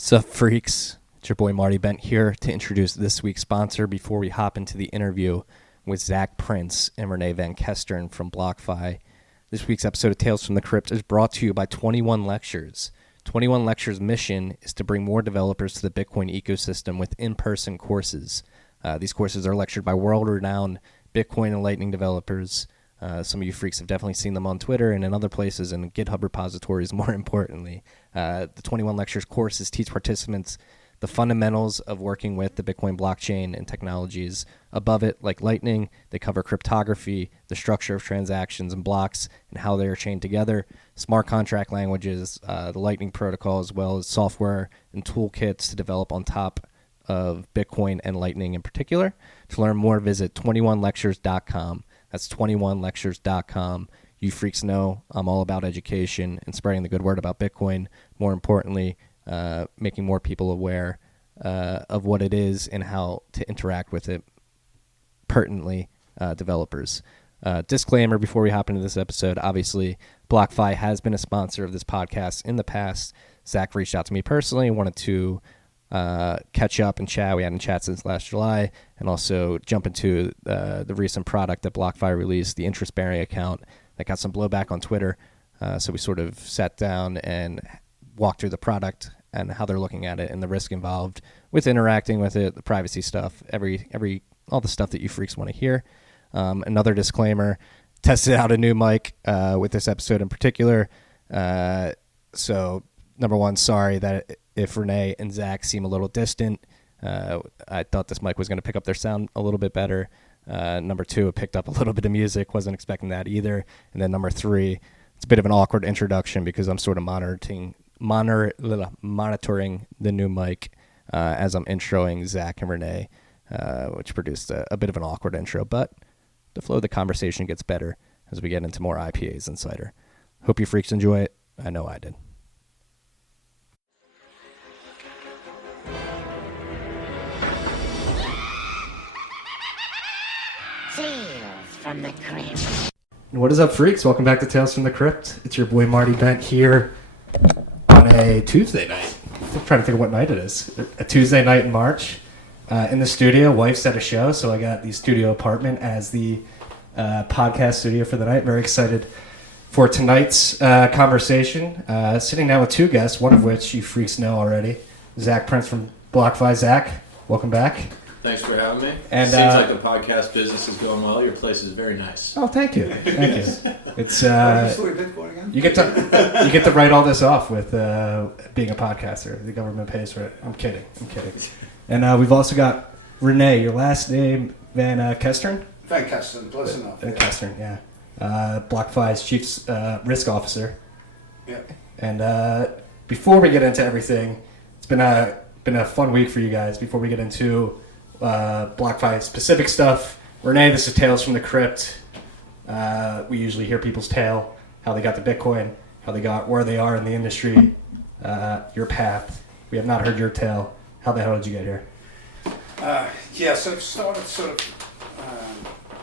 Sup, freaks? It's your boy Marty Bent here to introduce this week's sponsor before we hop into the interview with Zach Prince and Rene van Kesteren from Blockfi. This week's episode of Tales from the Crypt is brought to you by 21 Lectures. 21 Lectures' mission is to bring more developers to the Bitcoin ecosystem with in-person courses. These courses are lectured by world-renowned Bitcoin and Lightning developers. Some of you freaks have definitely seen them on Twitter and in other places, and GitHub repositories, more importantly. The 21 Lectures courses teach participants the fundamentals of working with the Bitcoin blockchain and technologies above it, like Lightning. They cover cryptography, the structure of transactions and blocks, and how they are chained together, smart contract languages, the Lightning protocol, as well as software and toolkits to develop on top of Bitcoin and Lightning in particular. To learn more, visit 21lectures.com. That's 21lectures.com. You freaks know I'm all about education and spreading the good word about Bitcoin. More importantly, making more people aware of what it is and how to interact with it pertinently, developers. Disclaimer before we hop into this episode, obviously, Blockfi has been a sponsor of this podcast in the past. Zach reached out to me personally and wanted to catch up and chat. We hadn't chat since last July, and also jump into the recent product that Blockfi released, the interest-bearing account that got some blowback on Twitter. So we sort of sat down and walked through the product and how they're looking at it and the risk involved with interacting with it, the privacy stuff, all the stuff that you freaks want to hear. Another disclaimer, tested out a new mic with this episode in particular. So number one, sorry that if Rene and Zach seem a little distant. I thought this mic was going to pick up their sound a little bit better. Number two, it picked up a little bit of music. Wasn't expecting that either. And then number three, it's a bit of an awkward introduction because I'm sort of monitoring the new mic as I'm introing Zach and Rene, which produced a bit of an awkward intro. But the flow of the conversation gets better as we get into more IPAs and cider. Hope you freaks enjoy it. I know I did. Tales from the Crypt. What is up, freaks? Welcome back to Tales from the Crypt. It's your boy Marty Bent here on a Tuesday night. I'm trying to think of what night it is. A Tuesday night in March. In the studio, wife's at a show, so I got the studio apartment as the podcast studio for the night. Very excited for tonight's conversation. Sitting down with two guests, one of which you freaks know already. Zach Prince from Blockfi. Zach, welcome back. Thanks for having me. And, seems like the podcast business is going well. Your place is very nice. Oh, thank you. Thank you. It's you get to write all this off with being a podcaster. The government pays for it. I'm kidding. And we've also got Rene. Your last name Van Kesteren? Van Kesteren, close enough. Van Kesteren, yeah. Blockfi's chief risk officer. Yeah. And before we get into everything, it's been a fun week for you guys. Before we get into Blockfi specific stuff, Rene, this is Tales from the Crypt. We usually hear people's tale, how they got to Bitcoin, how they got where they are in the industry, your path. We have not heard your tale. How the hell did you get here? So it started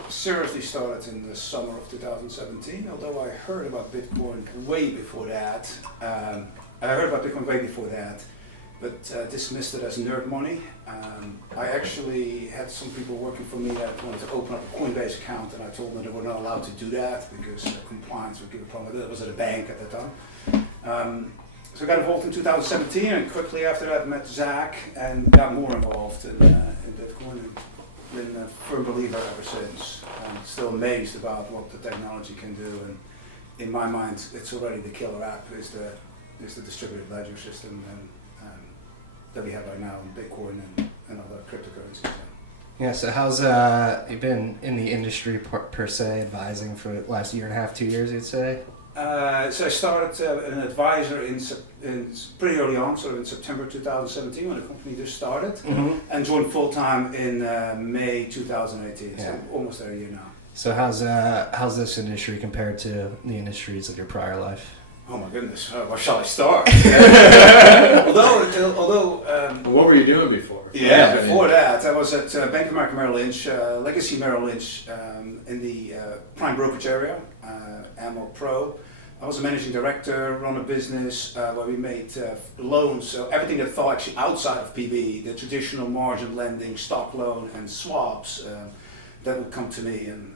seriously started in the summer of 2017, although I heard about Bitcoin way before that. But dismissed it as nerd money. I actually had some people working for me that wanted to open up a Coinbase account, and I told them they were not allowed to do that because compliance would give a problem. That was at a bank at the time. So I got involved in 2017, and quickly after that met Zach and got more involved in Bitcoin, and been a firm believer ever since. I'm still amazed about what the technology can do, and in my mind, it's already the killer app is the distributed ledger system and that we have right now in Bitcoin and other cryptocurrencies. Yeah, so how's you've been in the industry per se, advising for the last year and a half, 2 years, you'd say? So I started an advisor in pretty early on, sort of in September 2017 when the company just started, and joined full time in May 2018. So almost a year now. So how's this industry compared to the industries of your prior life? Oh my goodness, where shall I start? although what were you doing before? Before that, I was at Bank of America Merrill Lynch, Legacy Merrill Lynch, in the prime brokerage area, AMO Pro. I was a managing director, run a business where we made loans, so everything that fell actually outside of PB, the traditional margin lending, stock loan and swaps, that would come to me, and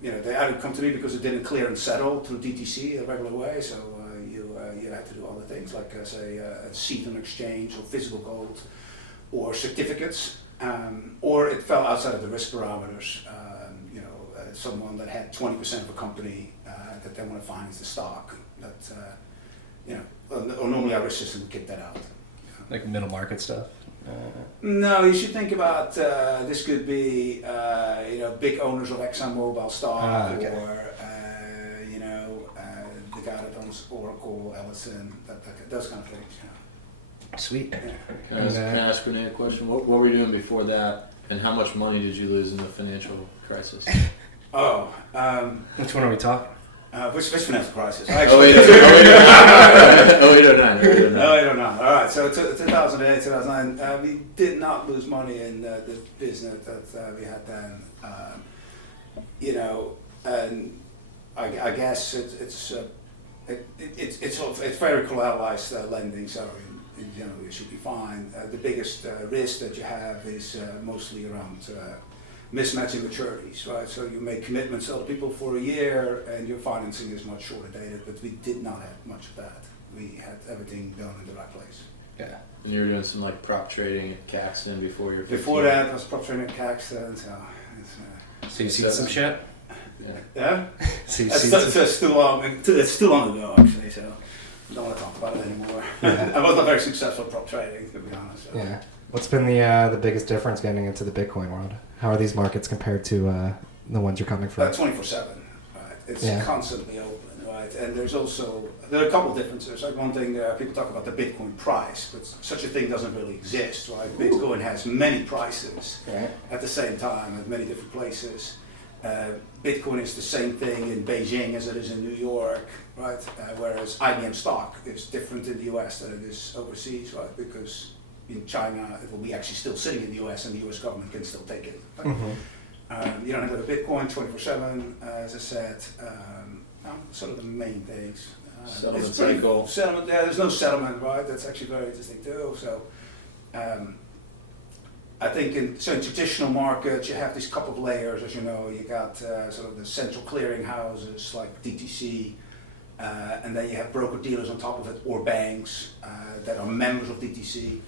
they either come to me because it didn't clear and settle through DTC a regular way, so you had to do other things like say a seed on exchange or physical gold or certificates, or it fell outside of the risk parameters. Someone that had 20% of a company that they want to finance the stock, or normally our risk system would kick that out. Like middle market stuff? No, you should think about this could be big owners of ExxonMobil stock, okay. or the guy that owns Oracle, Ellison, those kind of things. Sweet. Yeah. Can I ask Rene a question? What were you doing before that, and how much money did you lose in the financial crisis? Which one are we talking? Which financial crisis? I don't know. All right, so 2008, 2009, we did not lose money in the business that we had then. And I guess it's very collateralized lending, so in general you should be fine. The biggest risk that you have is mostly around mismatching maturities, right? So you make commitments to other people for a year and your financing is much shorter dated, but we did not have much of that. We had everything done in the right place. Yeah. And you were doing some like prop trading at Caxton before your. Before that, I was prop trading at Caxton, so So you seen some shit? Yeah? So It's too long ago, actually, so I don't want to talk about it anymore. I was not very successful at prop trading, to be honest. So. Yeah. What's been the biggest difference getting into the Bitcoin world? How are these markets compared to the ones you're coming from? 24/7, right? It's constantly open, right? And there are a couple of differences. Like one thing, people talk about the Bitcoin price, but such a thing doesn't really exist, right? Bitcoin has many prices at the same time at many different places. Bitcoin is the same thing in Beijing as it is in New York, right? Whereas IBM stock is different in the US than it is overseas, right? Because in China, it will be actually still sitting in the US and the US government can still take it. Right? You don't have to have a Bitcoin 24/7, as I said. Sort of the main things. Settlement cycle. Settlement, there's no settlement, right? That's actually very interesting too. So I think in traditional markets, you have these couple of layers, as you know. You got sort of the central clearing houses like DTC, and then you have broker dealers on top of it, or banks that are members of DTC.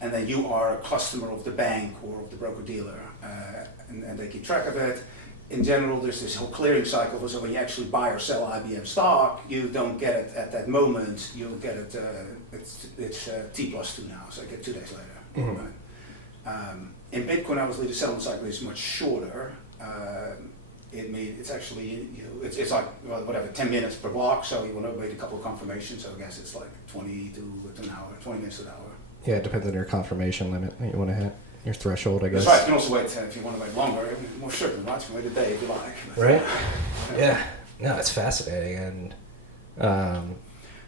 And then you are a customer of the bank or of the broker dealer, and they keep track of it. In general, there's this whole clearing cycle, so when you actually buy or sell IBM stock, you don't get it at that moment, you'll get it, it's T+2 now, so I get 2 days later. Right? In Bitcoin, obviously, the settlement cycle is much shorter. It's actually, it's like, whatever, 10 minutes per block, so you want to wait a couple of confirmations, so I guess it's like 20 minutes to an hour. Yeah, it depends on your confirmation limit that you want to hit, your threshold, I guess. That's right. You can also wait if you want to wait longer, more certain, right? You can wait a day if you like. Right? Yeah. No, it's fascinating, and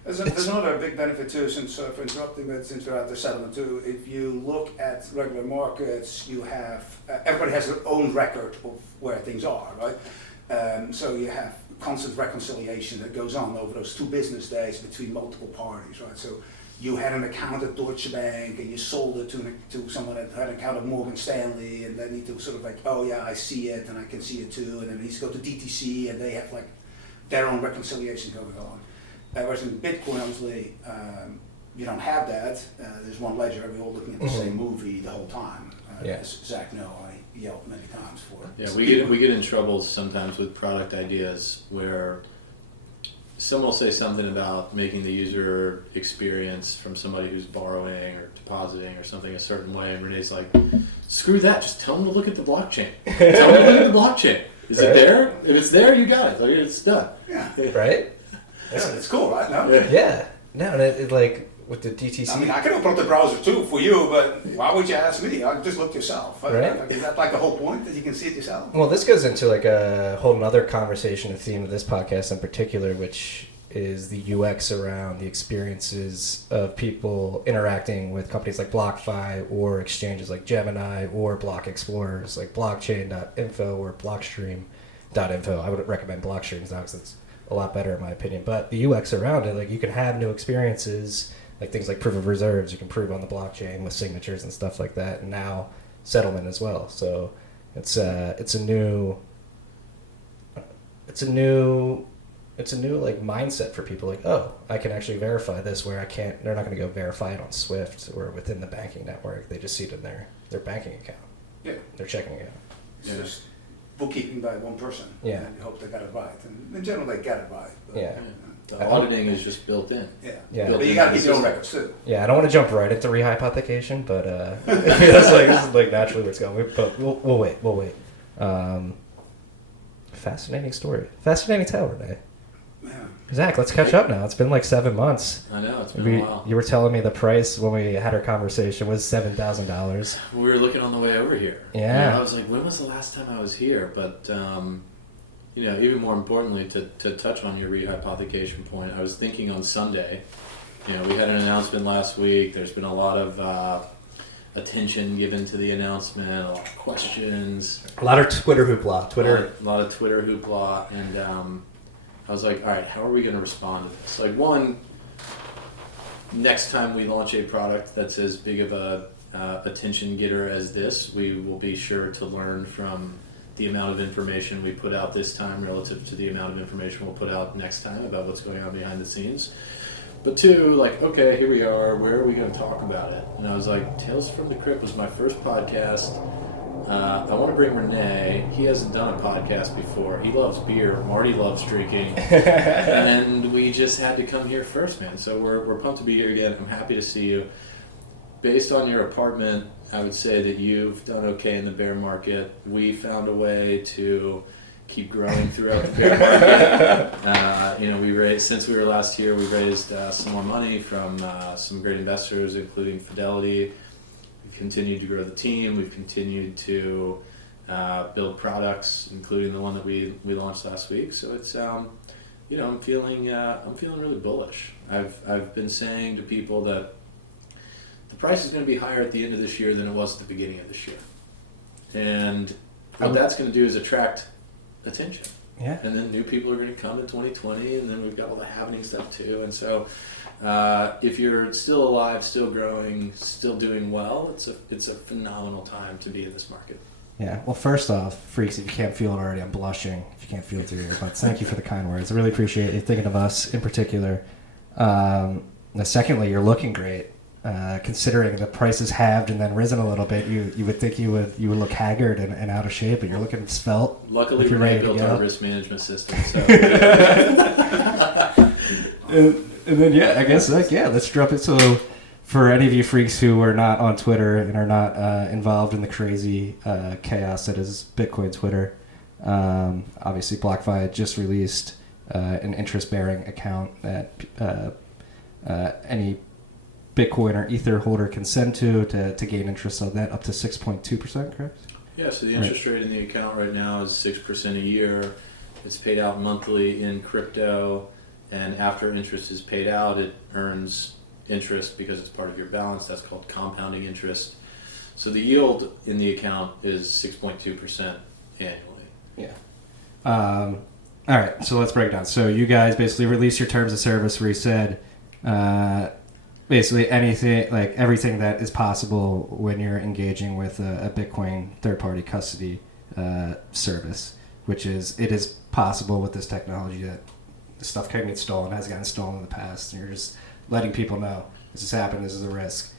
there's another big benefit too, since for interrupting, but since we're at the settlement too. If you look at regular markets, you have everybody has their own record of where things are, right? So you have constant reconciliation that goes on over those 2 business days between multiple parties, right? So you had an account at Deutsche Bank and you sold it to someone that had an account at Morgan Stanley, and they need to sort of like, oh yeah, I see it and I can see it too, and then it needs to go to DTC and they have like their own reconciliation going on. Whereas in Bitcoin, obviously, you don't have that. There's one ledger, we're all looking at the same movie the whole time. As Zach knows, I yelled many times for it. Yeah, we get in trouble sometimes with product ideas where someone will say something about making the user experience from somebody who's borrowing or depositing or something a certain way, and Rene's like, screw that, just tell them to look at the blockchain. Tell them to look at the blockchain. Is it there? If it's there, you got it. Like, it's done. Yeah. right? It's cool, right? No? Yeah. No, and it like with the DTC. I mean, I can open up the browser too for you, but why would you ask me? I just look yourself. Right. Is that like the whole point, that you can see it yourself? Well, this goes into like a whole nother conversation, a theme of this podcast in particular, which is the UX around the experiences of people interacting with companies like Blockfi or exchanges like Gemini or block explorers like blockchain.info or blockstream.info. I would recommend Blockstreams now because it's a lot better in my opinion. But the UX around it, like you can have new experiences, like things like proof of reserves, you can prove on the blockchain with signatures and stuff like that, and now settlement as well. So it's a new like mindset for people. Like, oh, I can actually verify this where I can't. They're not going to go verify it on Swift or within the banking network. They just see it in their banking account. Yeah. Their checking account. It's just bookkeeping by one person. Yeah. And you hope they got it right. And in general, they get it right. But, Yeah. The auditing is just built in. Yeah. Yeah. But you got to keep your own records too. Yeah, I don't want to jump right into rehypothecation, but this is like naturally where it's going. But we'll wait. Fascinating story. Fascinating tale, Rene. Yeah. Zach, let's catch up now. It's been like 7 months. I know, it's been a while. You were telling me the price when we had our conversation was $7,000. We were looking on the way over here. Yeah. And I was like, when was the last time I was here? But, even more importantly, to touch on your rehypothecation point, I was thinking on Sunday, we had an announcement last week. There's been a lot of attention given to the announcement, a lot of questions. A lot of Twitter hoopla. A lot of Twitter hoopla. And I was like, all right, how are we going to respond to this? Like, one, next time we launch a product that's as big of a attention getter as this, we will be sure to learn from the amount of information we put out this time relative to the amount of information we'll put out next time about what's going on behind the scenes. But two, like, okay, here we are, where are we going to talk about it? And I was like, Tales from the Crypt was my first podcast. I want to bring Rene. He hasn't done a podcast before. He loves beer. Marty loves drinking. And we just had to come here first, man. So we're pumped to be here again. I'm happy to see you. Based on your apartment, I would say that you've done okay in the bear market. We found a way to keep growing throughout the bear market. We raised, since we were last here, we raised some more money from some great investors, including Fidelity. We've continued to grow the team. We've continued to build products, including the one that we launched last week. So it's I'm feeling really bullish. I've been saying to people that the price is going to be higher at the end of this year than it was at the beginning of this year, and what that's going to do is attract attention. Yeah. And then new people are going to come in 2020, and then we've got all the happening stuff too. And so, if you're still alive, still growing, still doing well, it's a phenomenal time to be in this market. Yeah. Well, first off, freaks, if you can't feel it already, I'm blushing. If you can't feel it through your earbuds, thank you for the kind words. I really appreciate you thinking of us in particular. Secondly, you're looking great. Considering the price is halved and then risen a little bit, you would think you would look haggard and out of shape, but you're looking svelte. Luckily, we built our risk management system. So. and then I guess let's drop it. So, for any of you freaks who are not on Twitter and are not involved in the crazy chaos that is Bitcoin Twitter, obviously BlockFi just released an interest-bearing account that any Bitcoin or Ether holder can send to gain interest on that up to 6.2%, correct? Yeah, so the interest rate in the account right now is 6% a year. It's paid out monthly in crypto, and after interest is paid out, it earns interest because it's part of your balance. That's called compounding interest. So the yield in the account is 6.2% annually. Yeah. All right, so let's break it down. So you guys basically released your terms of service where you said basically anything, like everything that is possible when you're engaging with a Bitcoin third-party custody service, which is, it is possible with this technology that the stuff can get stolen, has gotten stolen in the past, and you're just letting people know this has happened, this is a risk.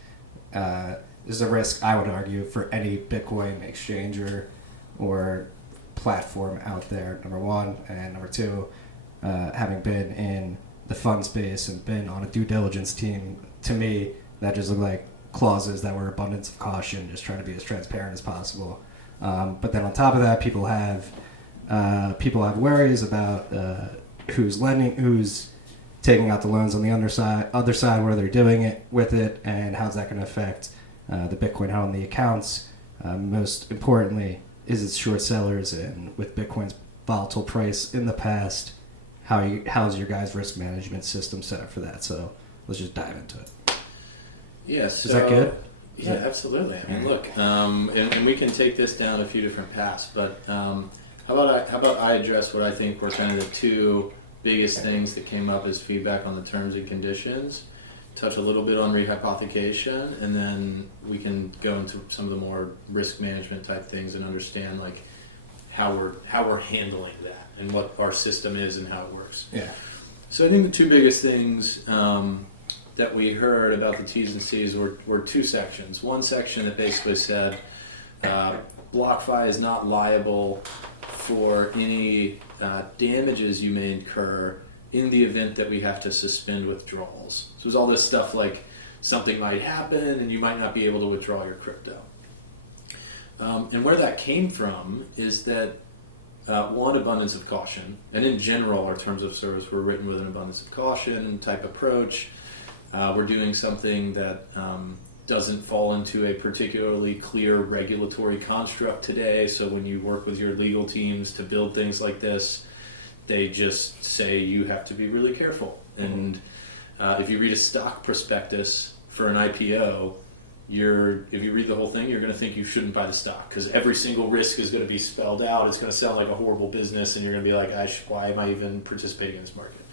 This is a risk, I would argue, for any Bitcoin exchange or platform out there, number one. And number two, having been in the fund space and been on a due diligence team, to me, that just looked like clauses that were abundance of caution, just trying to be as transparent as possible. But then on top of that, people have worries about who's lending, who's taking out the loans on the other side, where they're doing it with it, and how's that going to affect the Bitcoin held in the accounts. Most importantly, is it short sellers, and with Bitcoin's volatile price in the past, how's your guys' risk management system set up for that? So let's just dive into it. Yes. Is that good? Yeah, absolutely. I mean, look, and we can take this down a few different paths, but how about I address what I think were kind of the two biggest things that came up as feedback on the terms and conditions, touch a little bit on rehypothecation, and then we can go into some of the more risk management type things and understand like how we're handling that and what our system is and how it works. Yeah. So I think the two biggest things that we heard about the T's and C's were two sections. One section that basically said Blockfi is not liable for any damages you may incur in the event that we have to suspend withdrawals. So there's all this stuff like something might happen and you might not be able to withdraw your crypto. And where that came from is that one, abundance of caution, and in general our terms of service were written with an abundance of caution type approach. We're doing something that doesn't fall into a particularly clear regulatory construct today, so when you work with your legal teams to build things like this, they just say you have to be really careful. And if you read a stock prospectus for an IPO, if you read the whole thing, you're going to think you shouldn't buy the stock because every single risk is going to be spelled out. It's going to sound like a horrible business, and you're going to be like, why am I even participating in this market?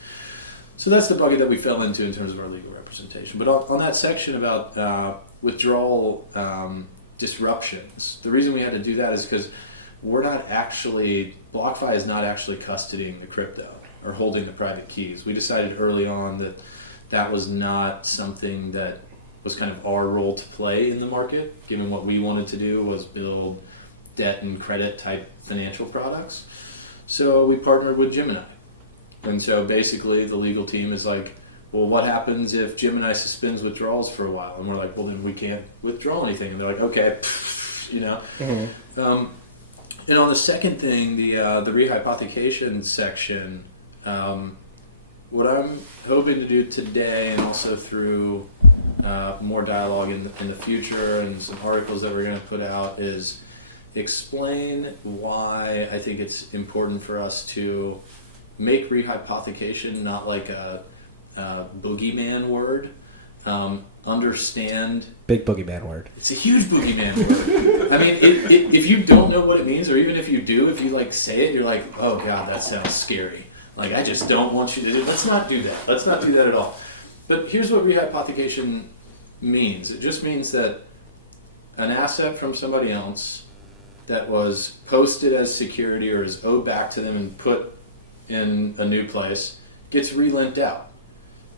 So that's the bucket that we fell into in terms of our legal representation. But on that section about withdrawal disruptions, the reason we had to do that is because Blockfi is not actually custodying the crypto or holding the private keys. We decided early on that was not something that was kind of our role to play in the market, given what we wanted to do was build debt and credit type financial products. So we partnered with Gemini. And so basically the legal team is like, well, what happens if Gemini suspends withdrawals for a while? And we're like, well, then we can't withdraw anything. And they're like, okay, you know. Mm-hmm. And on the second thing, the rehypothecation section, what I'm hoping to do today, and also through more dialogue in the future and some articles that we're going to put out, is explain why I think it's important for us to make rehypothecation not like a boogeyman word. Understand. Big boogeyman word. It's a huge boogeyman word. I mean, if you don't know what it means, or even if you do, if you like say it, you're like, oh God, that sounds scary. Like, I just don't want you to do. Let's not do that. Let's not do that at all. But here's what rehypothecation means. It just means that an asset from somebody else that was posted as security or is owed back to them and put in a new place gets relent out.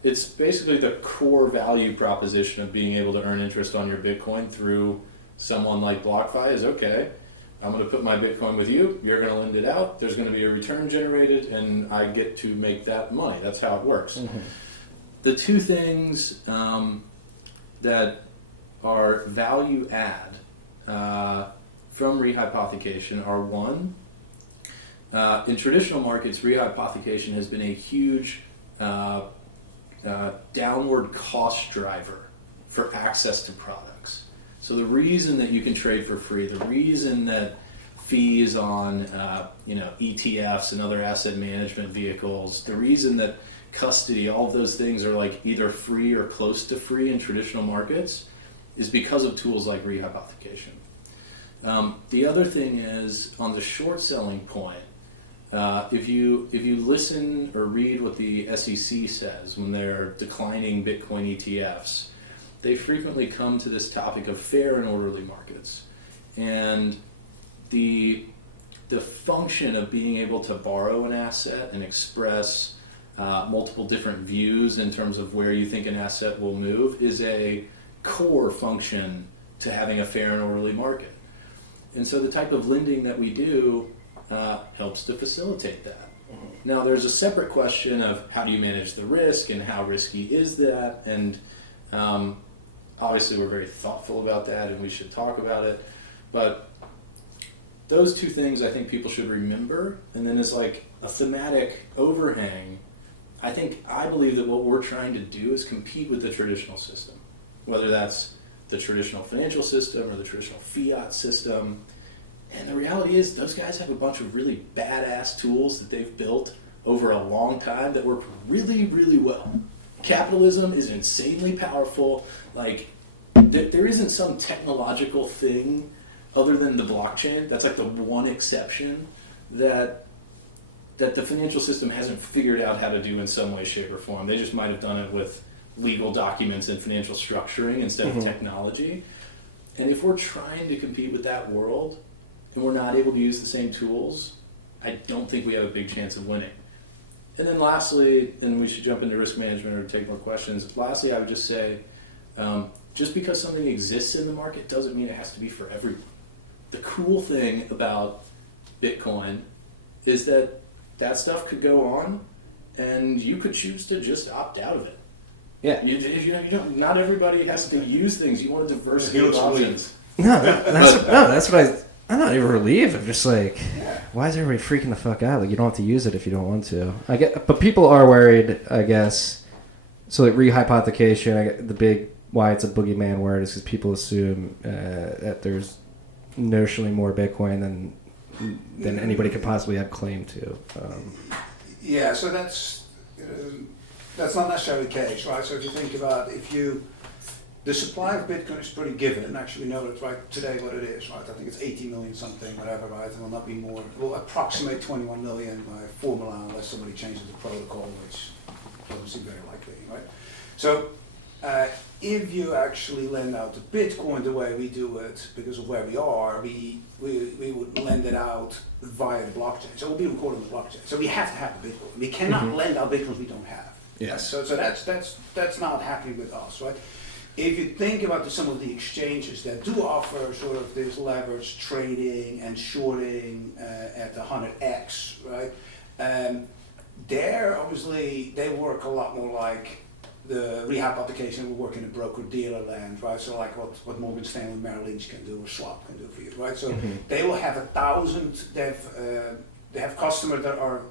It's basically the core value proposition of being able to earn interest on your Bitcoin through someone like Blockfi is, okay, I'm going to put my Bitcoin with you, you're going to lend it out, there's going to be a return generated, and I get to make that money. That's how it works. Mm-hmm. The two things that are value add from rehypothecation are, one, in traditional markets, rehypothecation has been a huge downward cost driver for access to products. So the reason that you can trade for free, the reason that fees on ETFs and other asset management vehicles, the reason that custody, all of those things are like either free or close to free in traditional markets is because of tools like rehypothecation. The other thing is, on the short selling point, if you listen or read what the SEC says when they're declining Bitcoin ETFs, they frequently come to this topic of fair and orderly markets. And the function of being able to borrow an asset and express multiple different views in terms of where you think an asset will move is a core function to having a fair and orderly market. And so the type of lending that we do helps to facilitate that. Now there's a separate question of how do you manage the risk and how risky is that, and obviously we're very thoughtful about that and we should talk about it, but those two things I think people should remember. And then as like a thematic overhang, I believe that what we're trying to do is compete with the traditional system, whether that's the traditional financial system or the traditional fiat system. And the reality is those guys have a bunch of really badass tools that they've built over a long time that work really, really well. Capitalism is insanely powerful. Like, there isn't some technological thing other than the blockchain. That's like the one exception that that the financial system hasn't figured out how to do in some way, shape, or form. They just might have done it with legal documents and financial structuring instead of technology. And if we're trying to compete with that world and we're not able to use the same tools, I don't think we have a big chance of winning. And then lastly, and we should jump into risk management or take more questions. Lastly, I would just say, just because something exists in the market doesn't mean it has to be for everyone. The cool thing about Bitcoin is that stuff could go on and you could choose to just opt out of it. Yeah. Not everybody has to use things. You want a diversity of options. No, that's what I'm not even relieved. I'm just like, why is everybody freaking the fuck out? Like, you don't have to use it if you don't want to. But people are worried, I guess. So like rehypothecation, the big why it's a boogeyman word is because people assume that there's notionally more Bitcoin than anybody could possibly have claim to. Yeah, so that's not necessarily the case, right? So if you think about the supply of Bitcoin is pretty given, and actually we know that right today what it is, right? I think it's 80 million something, whatever, right? It will not be more. It will approximate 21 million by formula unless somebody changes the protocol, which doesn't seem very likely, right? So if you actually lend out the Bitcoin the way we do it, because of where we are, we would lend it out via the blockchain. So it will be recorded on the blockchain. So we have to have the Bitcoin. We cannot lend out Bitcoins we don't have. Yes. So that's not happening with us, right? If you think about some of the exchanges that do offer sort of this leverage trading and shorting at the 100x, right? They work a lot more like the rehab application will work in a broker-dealer land, right? So like what Morgan Stanley, Merrill Lynch can do or Schwab can do for you, right? So they will have 1,000, they have customers that are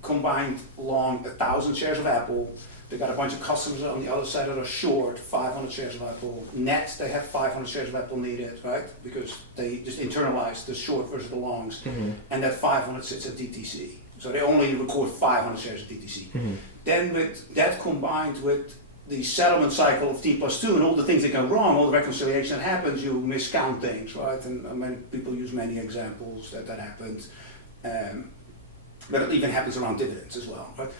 combined long 1,000 shares of Apple. They got a bunch of customers on the other side that are short 500 shares of Apple. Net, they have 500 shares of Apple needed, right? Because they just internalized the short versus the longs, and that 500 sits at DTC. So they only record 500 shares of DTC. Then with that combined with the settlement cycle of T+2 and all the things that go wrong, all the reconciliation that happens, you miscount things, right? And I mean, people use many examples that happens. But it even happens around dividends as well, right?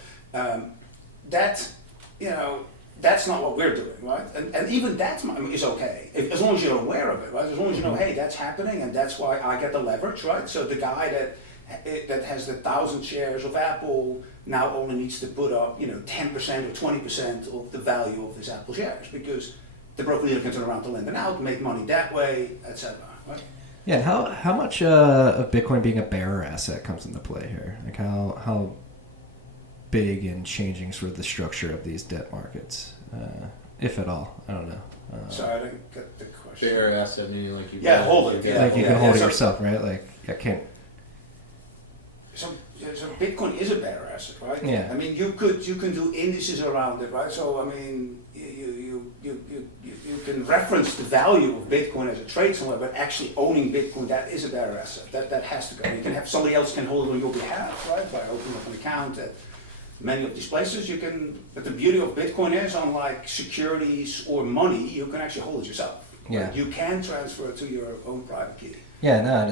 That's not what we're doing, right? And even that is okay, as long as you're aware of it, right? As long as you know, hey, that's happening and that's why I get the leverage, right? So the guy that has the 1,000 shares of Apple now only needs to put up, 10% or 20% of the value of his Apple shares because the broker-dealer can turn around to lend it out, make money that way, etc. Right? Yeah, and how much of Bitcoin being a bearer asset comes into play here? Like how big in changing sort of the structure of these debt markets, if at all? I don't know. Sorry, I didn't get the question. Bearer asset meaning like you hold it. Like you can hold it yourself, right? Like I can't. So Bitcoin is a bearer asset, right? Yeah. I mean, you can do indices around it, right? So I mean, you can reference the value of Bitcoin as a trade somewhere, but actually owning Bitcoin, that is a bearer asset. That has to go. You can have somebody else can hold it on your behalf, right? By opening up an account at many of these places. You can. But the beauty of Bitcoin is, unlike securities or money, you can actually hold it yourself. Yeah. Right? You can transfer it to your own private key. Yeah, no,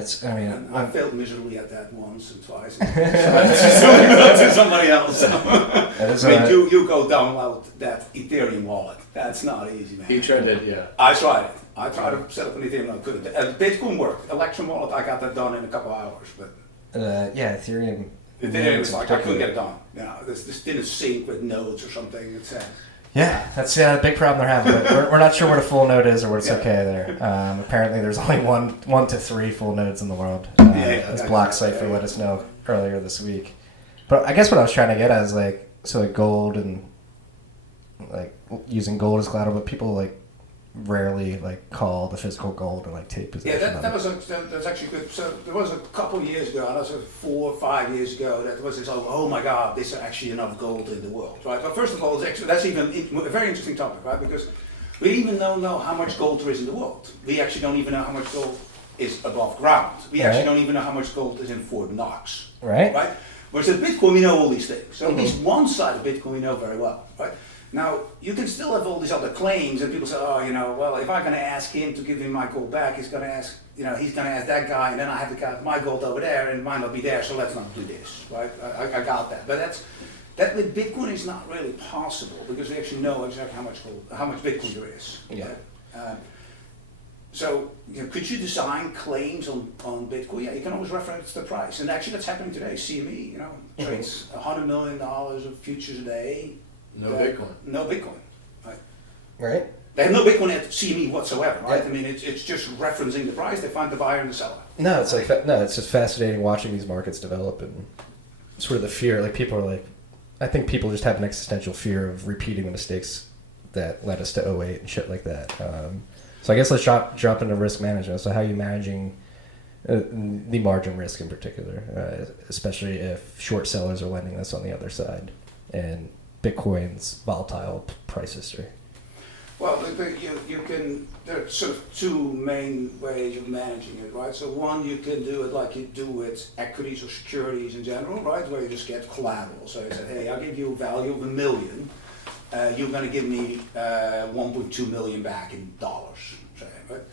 I failed miserably at that once and twice. To somebody else. You go download that Ethereum wallet. That's not easy, man. He tried it, yeah. I tried it. I tried to set up an Ethereum. I couldn't. Bitcoin worked. Electrum wallet, I got that done in a couple hours. But Ethereum. Ethereum was like I couldn't get it done. This didn't sync with nodes or something. It said. Yeah, that's a big problem they're having. But we're not sure what a full node is or what's okay there. Apparently, there's only one to three full nodes in the world. As Blockfi let us know earlier this week. But I guess what I was trying to get at is like gold and like using gold as collateral, but people like rarely like call the physical gold and like take possession. Yeah, that's actually good. So there was a couple years ago, and that was 4 or 5 years ago, that was this, oh my God, there's actually enough gold in the world, right? But first of all, that's even a very interesting topic, right? Because we even don't know how much gold there is in the world. We actually don't even know how much gold is above ground. We actually don't even know how much gold is in Fort Knox, right? Whereas at Bitcoin, we know all these things. So at least one side of Bitcoin we know very well, right? Now, you can still have all these other claims, and people say, oh, well, if I'm going to ask him to give him my gold back, he's going to ask that guy, and then I have to get my gold over there, and it might not be there, so let's not do this, right? I got that. But that with Bitcoin is not really possible, because we actually know exactly how much Bitcoin there is. Yeah. Right? So, could you design claims on Bitcoin? Yeah, you can always reference the price. And actually that's happening today. CME, trades $100 million of futures a day. No Bitcoin. No Bitcoin. Right. Right. They have no Bitcoin at CME whatsoever, right? Yeah. I mean, it's just referencing the price. They find the buyer and the seller. No, it's just fascinating watching these markets develop and sort of the fear. Like people are like, I think people just have an existential fear of repeating the mistakes that led us to '08 and shit like that. So I guess let's jump into risk management. So how are you managing the margin risk in particular, especially if short sellers are lending us on the other side and Bitcoin's volatile price history? Well, there are sort of two main ways of managing it, right? So one, you can do it like you do with equities or securities in general, right? Where you just get collateral. So you say, hey, I'll give you a value of $1 million. You're going to give me 1.2 million back in dollars, say, right?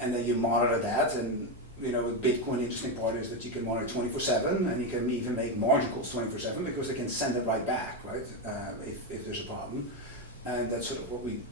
And then you monitor that, and with Bitcoin, the interesting part is that you can monitor 24/7, and you can even make margin calls 24/7 because they can send it right back, right? If there's a problem, and that's sort of what we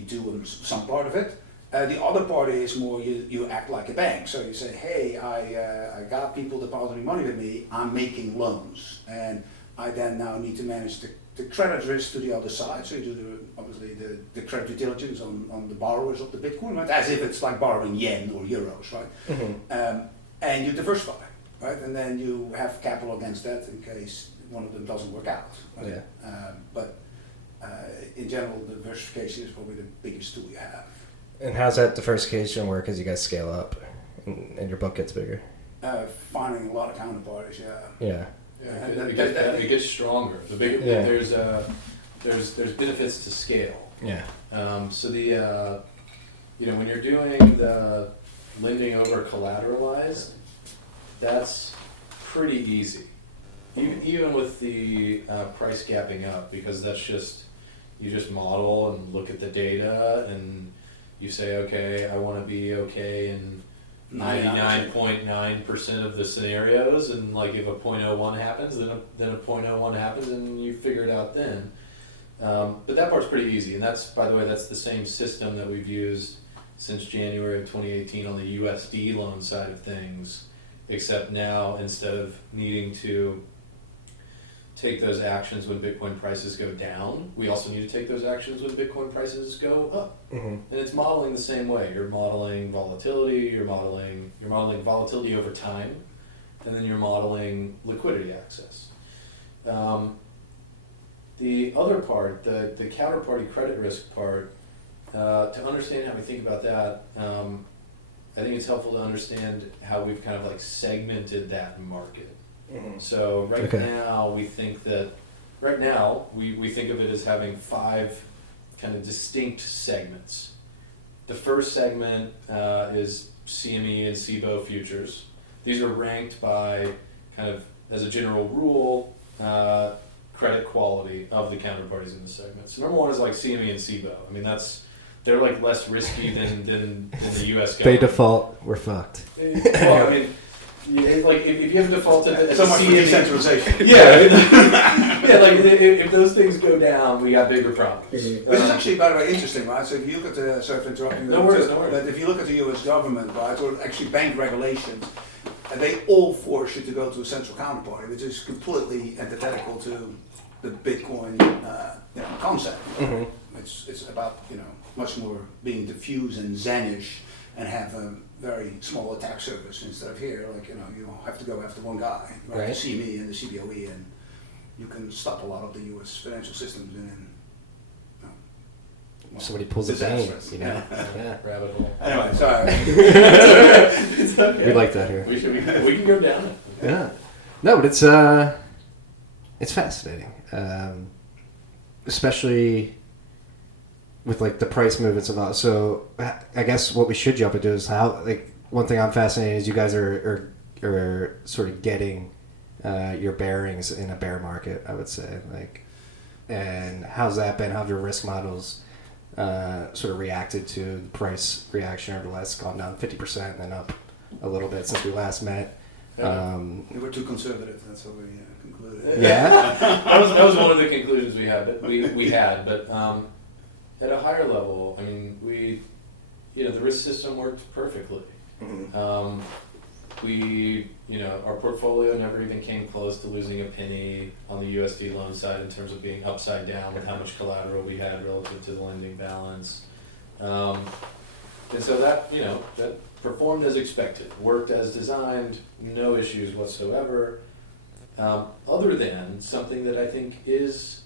do on some part of it. The other part is more you act like a bank. So you say, hey, I got people depositing money with me. I'm making loans, and I then now need to manage the credit risk to the other side. So you do obviously the credit due diligence on the borrowers of the Bitcoin, right? As if it's like borrowing yen or euros, right? Mm-hmm. And you diversify, right? And then you have capital against that in case one of them doesn't work out. Right? Yeah. But in general, diversification is probably the biggest tool you have. And how's that diversification work as you guys scale up and your book gets bigger? Finding a lot of counterparties, yeah. Yeah. Yeah, it gets stronger. The bigger there's benefits to scale. Yeah. So when you're doing the lending over collateralized, that's pretty easy. Even with the price gapping up, because you just model and look at the data and you say, okay, I want to be okay in 99.9% of the scenarios, and like if a 0.01 happens, then a 0.01 happens, and you figure it out then. But that part's pretty easy, and that's, by the way, that's the same system that we've used since January of 2018 on the USD loan side of things, except now instead of needing to take those actions when Bitcoin prices go down, we also need to take those actions when Bitcoin prices go up. Mm-hmm. And it's modeling the same way. You're modeling volatility, you're modeling volatility over time, and then you're modeling liquidity access. The other part, the counterparty credit risk part, to understand how we think about that, I think it's helpful to understand how we've kind of like segmented that market. Mm-hmm. So now we think that we think of it as having 5 kind of distinct segments. The first segment is CME and CBOE futures. These are ranked by kind of, as a general rule, credit quality of the counterparties in the segment. So number 1 is like CME and CBOE. I mean, they're like less risky than the U.S. government. They default, we're fucked. Well, I mean, like if you have defaulted, so much for decentralization. Yeah, like if those things go down, we got bigger problems. This is actually, by the way, interesting, right? So if you look at sorry for interrupting you. No worries. But if you look at the U.S. government, right, or actually bank regulations, they all force you to go to a central counterparty, which is completely antithetical to the Bitcoin concept. Mm-hmm. It's about much more being diffuse and Zenish, and have a very small attack surface instead of here, like you have to go after one guy, right? The CME and the CBOE, and you can stop a lot of the U.S. financial systems and somebody pulls a vein, Yeah. Rabbit hole. Anyway, sorry. It's okay. We like that here. We can go down it. Yeah. No, but it's fascinating, especially with like the price movements of all. So I guess what we should jump into is how, like, one thing I'm fascinated is you guys are sort of getting your bearings in a bear market, I would say. Like, and how's that been? How have your risk models sort of reacted to the price reaction over the last, gone down 50% and then up a little bit since we last met? We were too conservative, that's what we concluded. Yeah? that was one of the conclusions we had, but at a higher level, I mean, the risk system worked perfectly. Mm-hmm. Our portfolio never even came close to losing a penny on the USD loan side in terms of being upside down with how much collateral we had relative to the lending balance. And so that performed as expected, worked as designed, no issues whatsoever. Other than something that I think is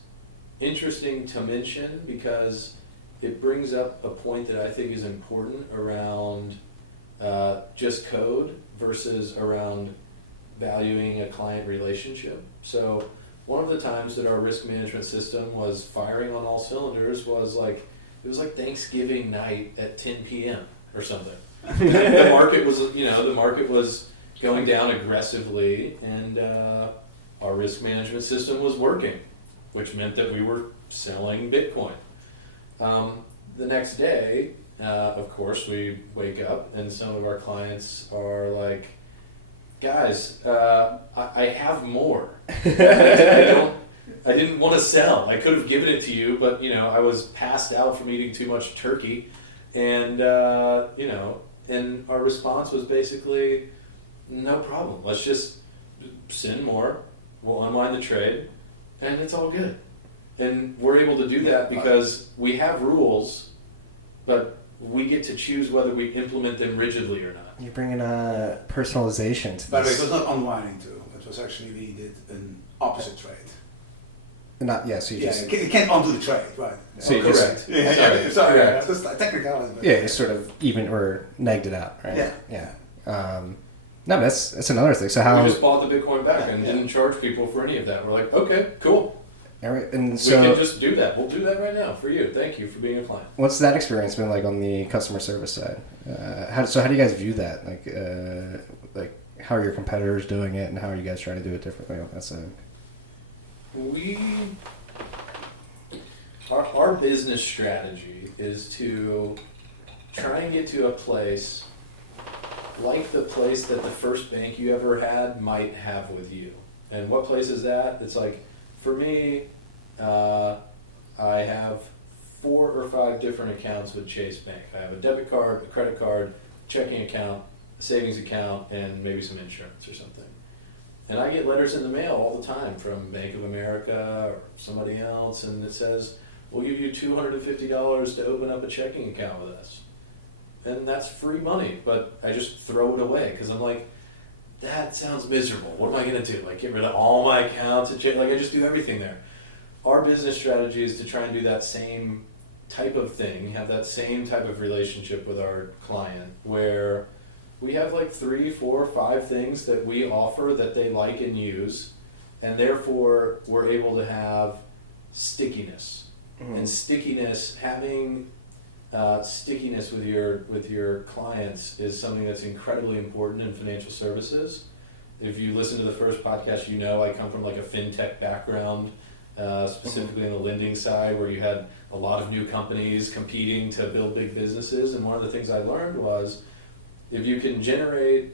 interesting to mention because it brings up a point that I think is important around just code versus around valuing a client relationship. So one of the times that our risk management system was firing on all cylinders was it was like Thanksgiving night at 10 p.m. or something. The market was going down aggressively, and our risk management system was working, which meant that we were selling Bitcoin. The next day, of course, we wake up and some of our clients are like, guys, I have more. I didn't want to sell. I could have given it to you, but I was passed out from eating too much turkey, and and our response was basically, no problem. Let's just send more. We'll unwind the trade, and it's all good. And we're able to do that because we have rules, but we get to choose whether we implement them rigidly or not. You're bringing personalization to By the way, this. it was not unwinding too. It was actually we did an opposite trade. You can't undo the trade, right? So you correct. Sorry, Correct. that's technicality. But you sort of even or negged it out, right? Yeah. No, but that's another thing. So how we just bought the Bitcoin back and didn't charge people for any of that. We're like, okay, cool. all right, and We so can just do that. We'll do that right now for you. Thank you for being a client. what's that experience been like on the customer service side? How do you guys view that? Like how are your competitors doing it, and how are you guys trying to do it differently on that side? Our business strategy is to try and get to a place like the place that the first bank you ever had might have with you. And what place is that? It's like, for me, I have 4 or 5 different accounts with Chase Bank. I have a debit card, a credit card, checking account, a savings account, and maybe some insurance or something. And I get letters in the mail all the time from Bank of America or somebody else, and it says, we'll give you $250 to open up a checking account with us. And that's free money, but I just throw it away because I'm like, that sounds miserable. What am I going to do? Like, get rid of all my accounts? I just do everything there. Our business strategy is to try and do that same type of thing, have that same type of relationship with our client where we have like 3, 4, 5 things that we offer that they like and use, and therefore we're able to have stickiness. Mm-hmm. And stickiness, having stickiness with your clients is something that's incredibly important in financial services. If you listen to the first podcast, I come from like a fintech background, specifically on the lending side, where you had a lot of new companies competing to build big businesses. And one of the things I learned was, if you can generate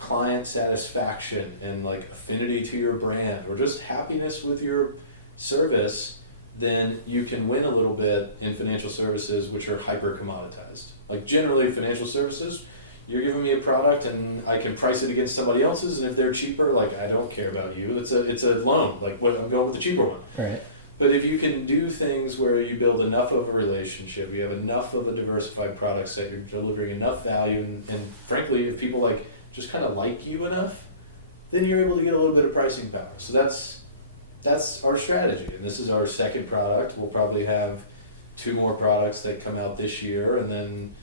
client satisfaction and like affinity to your brand or just happiness with your service, then you can win a little bit in financial services, which are hyper commoditized. Like generally financial services, you're giving me a product and I can price it against somebody else's, and if they're cheaper, like I don't care about you. It's a loan. Like I'm going with the cheaper one. Right. But if you can do things where you build enough of a relationship, you have enough of a diversified product set, you're delivering enough value, and frankly, if people like just kind of like you enough, then you're able to get a little bit of pricing power. So that's our strategy, and this is our second product. We'll probably have 2 more products that come out this year, and then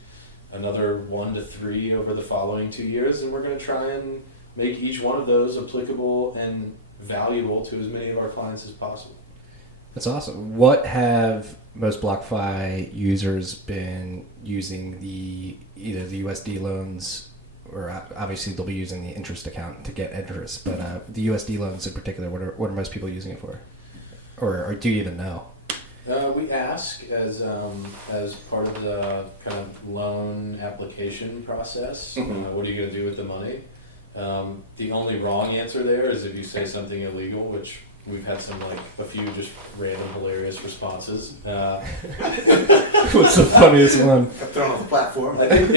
another 1 to 3 over the following 2 years, and we're going to try and make each one of those applicable and valuable to as many of our clients as possible. That's awesome. What have most BlockFi users been using either the USD loans, or obviously they'll be using the interest account to get interest, but the USD loans in particular, what are most people using it for? Or do you even know? We ask as part of the kind of loan application process, what are you going to do with the money? The only wrong answer there is if you say something illegal, which we've had a few just random hilarious responses. What's the funniest one? Got thrown off the platform. I think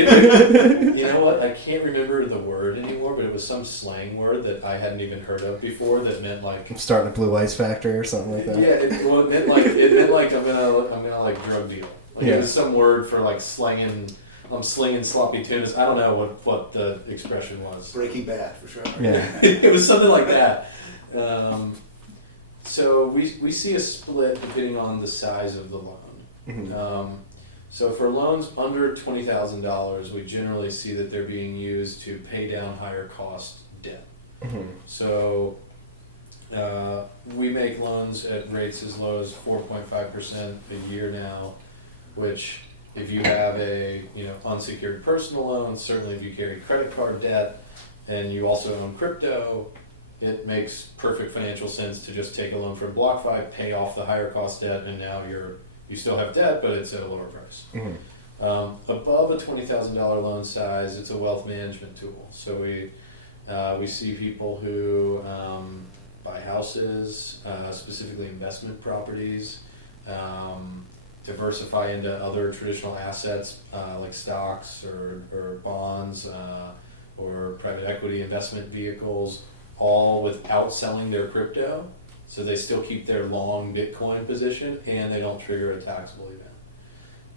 you know what? I can't remember the word anymore, but it was some slang word that I hadn't even heard of before that meant I'm starting a blue ice factory or something like that. Yeah, it meant I'm gonna drug deal. It was some word for slinging. I'm slinging sloppy tunas. I don't know what the expression was. Breaking Bad, for sure. Yeah. It was something like that. So we see a split depending on the size of the loan. Mm-hmm. So for loans under $20,000, we generally see that they're being used to pay down higher cost debt. Mm-hmm. So we make loans at rates as low as 4.5% a year now, which if you have a unsecured personal loan, certainly if you carry credit card debt and you also own crypto, it makes perfect financial sense to just take a loan from Blockfi, pay off the higher cost debt, and now you still have debt, but it's at a lower price. Mm-hmm. Above a $20,000 loan size, it's a wealth management tool. So we see people who buy houses, specifically investment properties, diversify into other traditional assets like stocks or bonds or private equity investment vehicles, all without selling their crypto. So they still keep their long Bitcoin position and they don't trigger a taxable event.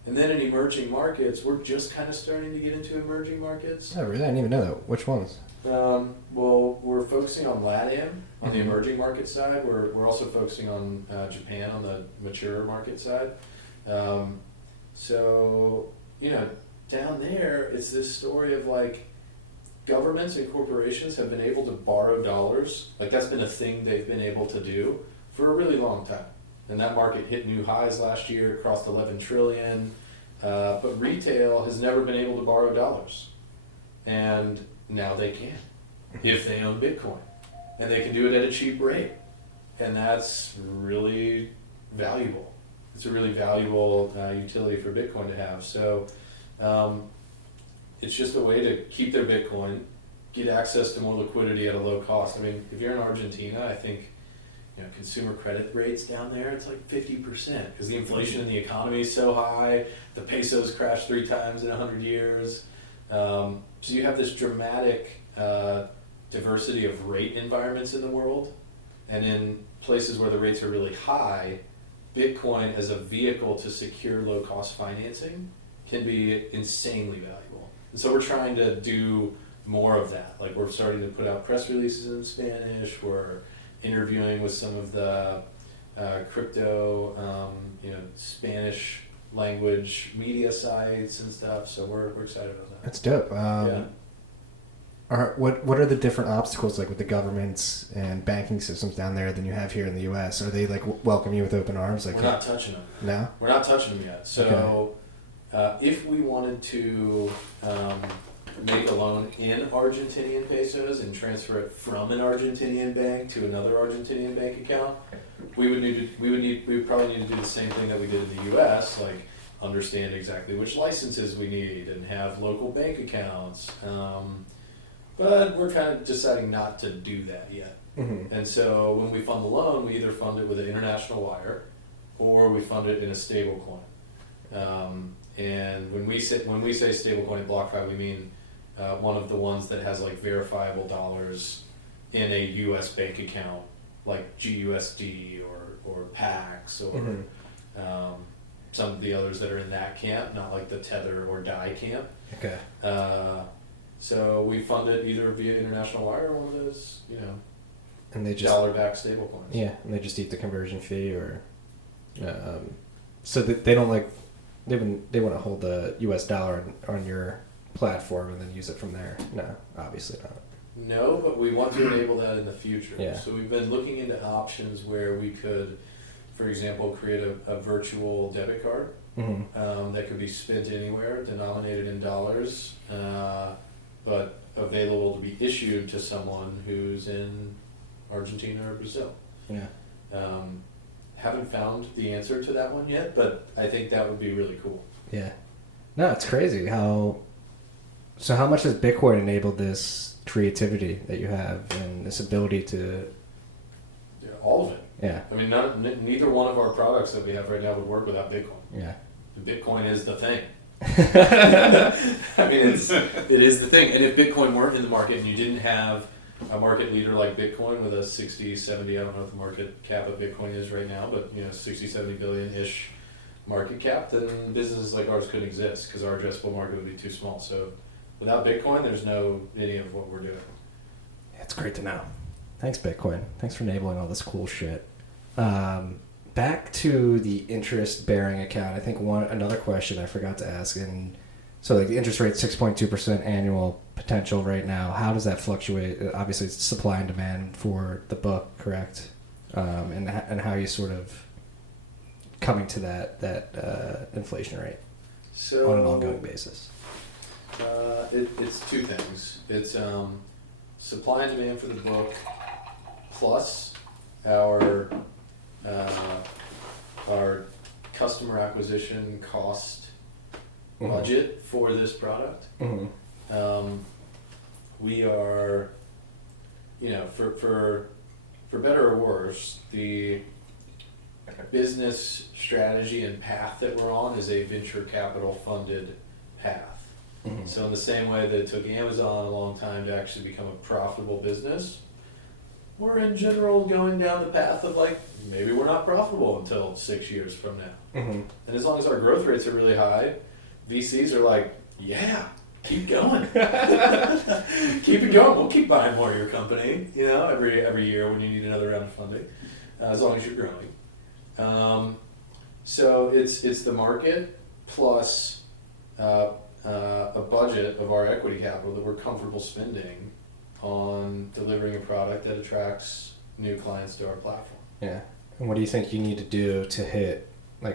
And then in emerging markets, we're just kind of starting to get into emerging markets. Oh, really? I didn't even know that. Which ones? Well, we're focusing on LATAM on the emerging market side. We're also focusing on Japan on the mature market side. So, down there, it's this story of governments and corporations have been able to borrow dollars. That's been a thing they've been able to do for a really long time. And that market hit new highs last year, it crossed 11 trillion. But retail has never been able to borrow dollars. And now they can, if they own Bitcoin. And they can do it at a cheap rate. And that's really valuable. It's a really valuable utility for Bitcoin to have. So it's just a way to keep their Bitcoin, get access to more liquidity at a low cost. I mean, if you're in Argentina, I think consumer credit rates down there, it's 50% because the inflation in the economy is so high. The peso's crashed 3 times in 100 years. So you have this dramatic diversity of rate environments in the world. And in places where the rates are really high, Bitcoin as a vehicle to secure low-cost financing can be insanely valuable. And so we're trying to do more of that. We're starting to put out press releases in Spanish. We're interviewing with some of the crypto, Spanish language media sites and stuff. So we're excited about that. That's dope. Yeah. What are the different obstacles with the governments and banking systems down there than you have here in the U.S.? Are they welcome you with open arms? We're not touching them. No? We're not touching them yet. So if we wanted to make a loan in Argentinian pesos and transfer it from an Argentinian bank to another Argentinian bank account, we would probably need to do the same thing that we did in the U.S., understand exactly which licenses we need and have local bank accounts. But we're kind of deciding not to do that yet. Mm-hmm. And so when we fund the loan, we either fund it with an international wire or we fund it in a stable coin. And when we say stable coin at Blockfi, we mean one of the ones that has verifiable dollars in a U.S. bank account, like GUSD or PAX or some of the others that are in that camp, not like the Tether or DAI camp. Okay. So we fund it either via international wire or one of those, and they just dollar-backed stable coins. Yeah, and they just eat the conversion fee, or so that they don't they want to hold the U.S. dollar on your platform and then use it from there. No, obviously not. No, but we want to enable that in the future. Yeah. So we've been looking into options where we could, for example, create a virtual debit card that could be spent anywhere, denominated in dollars, but available to be issued to someone who's in Argentina or Brazil. Yeah. haven't found the answer to that one yet, but I think that would be really cool. Yeah. No, it's crazy how. So how much has Bitcoin enabled this creativity that you have and this ability to? Yeah, all of it. Yeah. I mean, neither one of our products that we have right now would work without Bitcoin. Yeah. Bitcoin is the thing. I mean, it is the thing. And if Bitcoin weren't in the market and you didn't have a market leader like Bitcoin with a 60, 70, I don't know what the market cap of Bitcoin is right now, but 60, 70 billion-ish market cap, then businesses like ours couldn't exist because our addressable market would be too small. So without Bitcoin, there's no any of what we're doing. It's great to know. Thanks, Bitcoin. Thanks for enabling all this cool shit. Back to the interest-bearing account. I think another question I forgot to ask, and so like the interest rate 6.2% annual potential right now. How does that fluctuate? Obviously, it's supply and demand for the book, correct? And how you sort of coming to that inflation rate on an ongoing basis. It's two things. It's supply and demand for the book, plus our customer acquisition cost budget for this product. We are, for better or worse, the business strategy and path that we're on is a venture capital funded path. So in the same way that it took Amazon a long time to actually become a profitable business, we're in general going down the path of maybe we're not profitable until 6 years from now. And as long as our growth rates are really high, VCs are like, yeah, keep going. Keep it going. We'll keep buying more of your company, every year when you need another round of funding, as long as you're growing. So it's the market plus a budget of our equity capital that we're comfortable spending on delivering a product that attracts new clients to our platform. Yeah. And what do you think you need to do to hit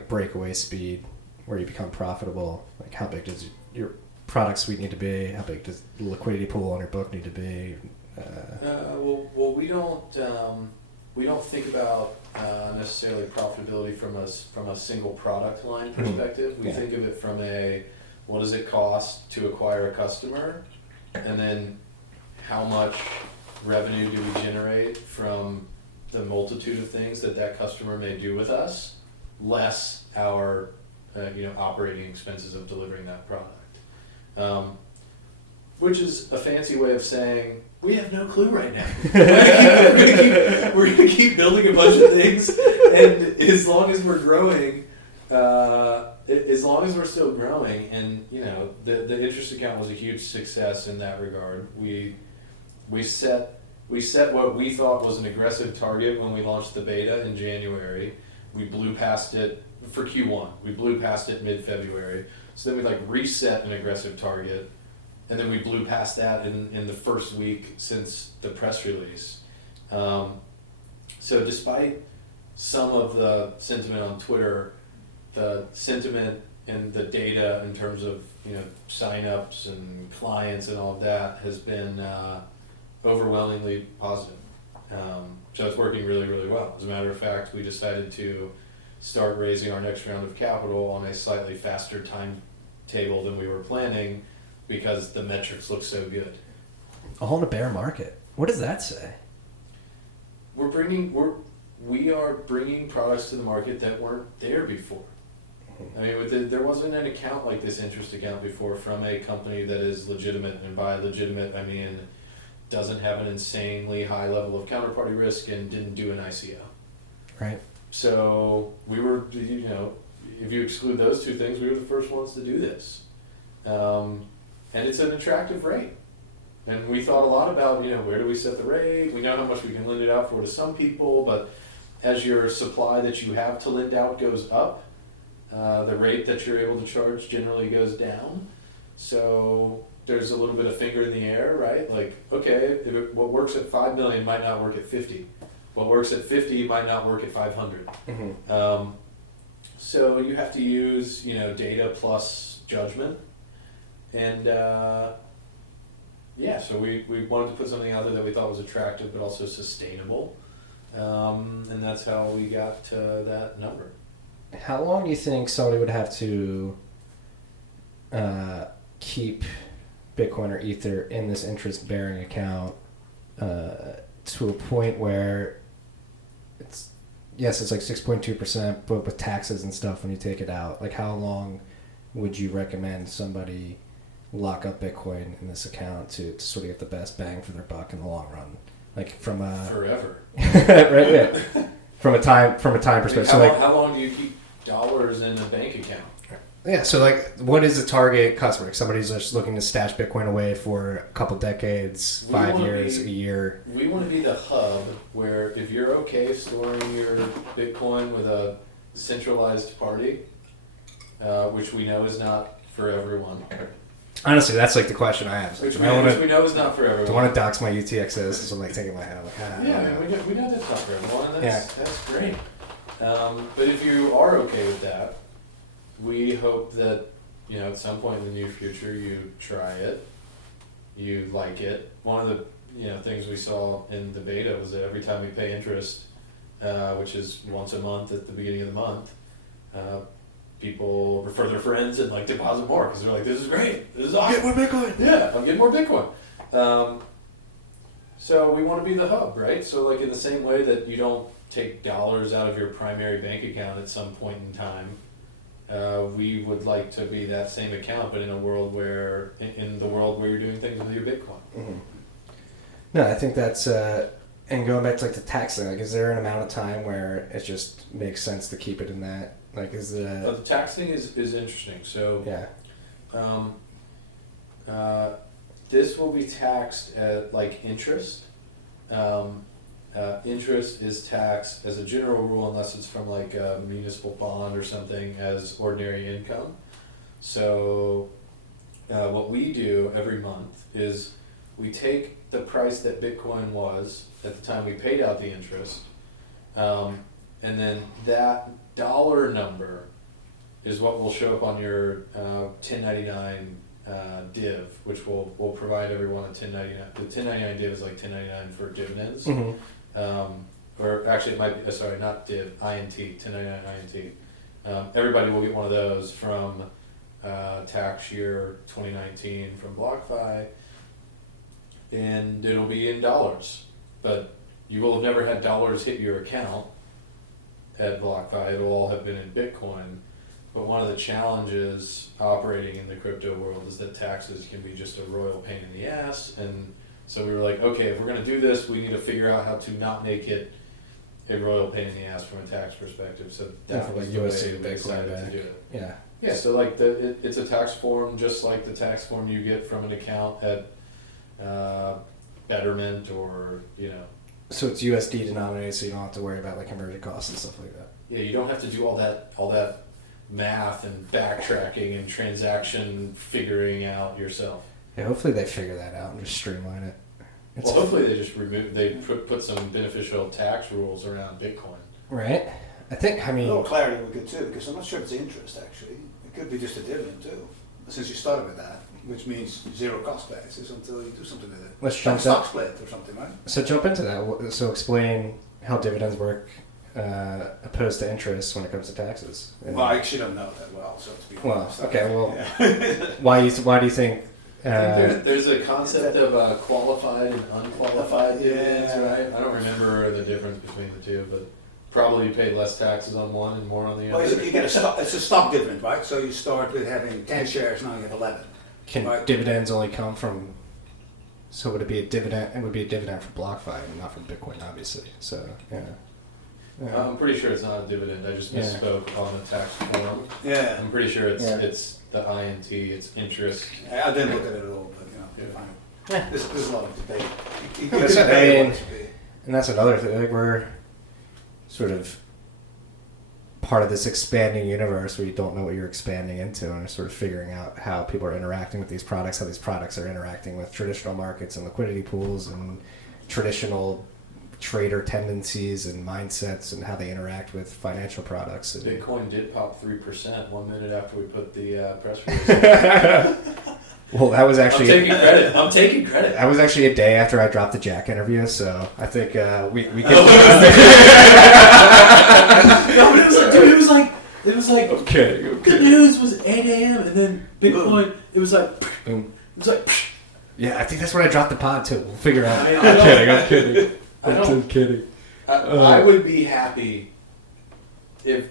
breakaway speed where you become profitable? How big does your product suite need to be? How big does the liquidity pool on your book need to be? Well, we don't think about necessarily profitability from a single product line perspective. We think of it from what does it cost to acquire a customer, and then how much revenue do we generate from the multitude of things that customer may do with us, less our operating expenses of delivering that product. Which is a fancy way of saying we have no clue right now. We're going to keep building a bunch of things, and as long as we're growing, as long as we're still growing, and the interest account was a huge success in that regard. We set what we thought was an aggressive target when we launched the beta in January. We blew past it for Q1. We blew past it mid-February. So then we reset an aggressive target, and then we blew past that in the first week since the press release. So despite some of the sentiment on Twitter, the sentiment and the data in terms of sign-ups and clients and all of that has been overwhelmingly positive. So it's working really, really well. As a matter of fact, we decided to start raising our next round of capital on a slightly faster timetable than we were planning because the metrics look so good. A whole bear market. What does that say? We are bringing products to the market that weren't there before. I mean, there wasn't an account like this interest account before from a company that is legitimate, and by legitimate I mean doesn't have an insanely high level of counterparty risk and didn't do an ICO. Right. So we were, if you exclude those two things, we were the first ones to do this. And it's an attractive rate. And we thought a lot about, where do we set the rate? We know how much we can lend it out for to some people, but as your supply that you have to lend out goes up, the rate that you're able to charge generally goes down. So there's a little bit of finger in the air, right? Okay, what works at 5 million might not work at 50. What works at 50 might not work at 500. So you have to use, data plus judgment. And so we wanted to put something out there that we thought was attractive but also sustainable. And that's how we got to that number. How long do you think somebody would have to keep Bitcoin or Ether in this interest-bearing account to a point where it's like 6.2%, but with taxes and stuff when you take it out? Like, how long would you recommend somebody lock up Bitcoin in this account to sort of get the best bang for their buck in the long run? Like from a forever, right? Yeah. From a time perspective. How long do you keep dollars in a bank account? Yeah, so like, what is the target customer? Like, somebody's just looking to stash Bitcoin away for a couple decades, 5 years, a year. We want to be the hub where if you're okay storing your Bitcoin with a centralized party, which we know is not for everyone. Honestly, that's like the question I have. Which we know is not for everyone. Do I want to dox my UTXOs? So I'm like taking my head. Yeah, I mean, we know that's not for everyone. And that's great. But if you are okay with that, we hope that, at some point in the near future you try it, you like it. One of the things we saw in the beta was that every time we pay interest, which is once a month at the beginning of the month, people refer their friends and like deposit more because they're like, this is great, this is awesome. Get more Bitcoin. Yeah, I'm getting more Bitcoin. So we want to be the hub, right? So like in the same way that you don't take dollars out of your primary bank account at some point in time, we would like to be that same account, but in the world where you're doing things with your Bitcoin. Mm-hmm. No, I think that's and going back to like the tax thing. Like, is there an amount of time where it just makes sense to keep it in that? Like, is the tax thing is interesting. So yeah, this will be taxed at like interest. Interest is taxed as a general rule unless it's from like a municipal bond or something as ordinary income. So what we do every month is we take the price that Bitcoin was at the time we paid out the interest, and then that dollar number is what will show up on your 1099 div, which will provide everyone a 1099. The 1099 div is like 1099 for dividends. Mm-hmm. Or actually it might be, sorry, not div, INT, 1099 INT. Everybody will get one of those from tax year 2019 from Blockfi, and it'll be in dollars, but you will have never had dollars hit your account at Blockfi. It'll all have been in Bitcoin. But one of the challenges operating in the crypto world is that taxes can be just a royal pain in the ass, and so we were like, okay, if we're going to do this, we need to figure out how to not make it a royal pain in the ass from a tax perspective. So that was the way we decided to do it. Yeah. Yeah, so like it's a tax form just like the tax form you get from an account at Betterment or, So it's USD denominated, so you don't have to worry about like conversion costs and stuff like that. Yeah, you don't have to do all that math and backtracking and transaction figuring out yourself. Yeah, hopefully they figure that out and just streamline it. Well, hopefully they just put some beneficial tax rules around Bitcoin. Right. A little clarity would be good too, because I'm not sure if it's interest actually. It could be just a dividend too, since you started with that, which means zero cost basis until you do something with it. Let's like jump stock split or something, right? So jump into that. So explain how dividends work opposed to interest when it comes to taxes. Well, I actually don't know that well, so to be honest. Okay, well, yeah. why do you think? I think there's a concept of qualified and unqualified dividends, right? I don't remember the difference between the two, but probably you pay less taxes on one and more on the other. Well, you get it's a stock dividend, right? So you start with having 10 shares, now you have 11. Can right? dividends only come from? So would it be a dividend? It would be a dividend from Blockfi and not from Bitcoin, obviously. So yeah. I'm pretty sure it's not a dividend. I just misspoke on the tax form. Yeah. I'm pretty sure it's the INT, it's interest. I didn't look at it at all, but fine. Yeah. There's a lot of debate. And that's another thing. Like, we're sort of part of this expanding universe where you don't know what you're expanding into, and sort of figuring out how people are interacting with these products, how these products are interacting with traditional markets and liquidity pools and traditional trader tendencies and mindsets and how they interact with financial products. Bitcoin did pop 3% 1 minute after we put the press release. Well, that was actually... I'm taking credit. That was actually a day after I dropped the Jack interview, so I think we get... No, but it was like Okay. the news was 8 a.m. and then Bitcoin, it was like, Boom. it was like, Yeah, I think that's when I dropped the pod, too. We'll figure out. I mean, I'm kidding. I'm kidding. I would be happy if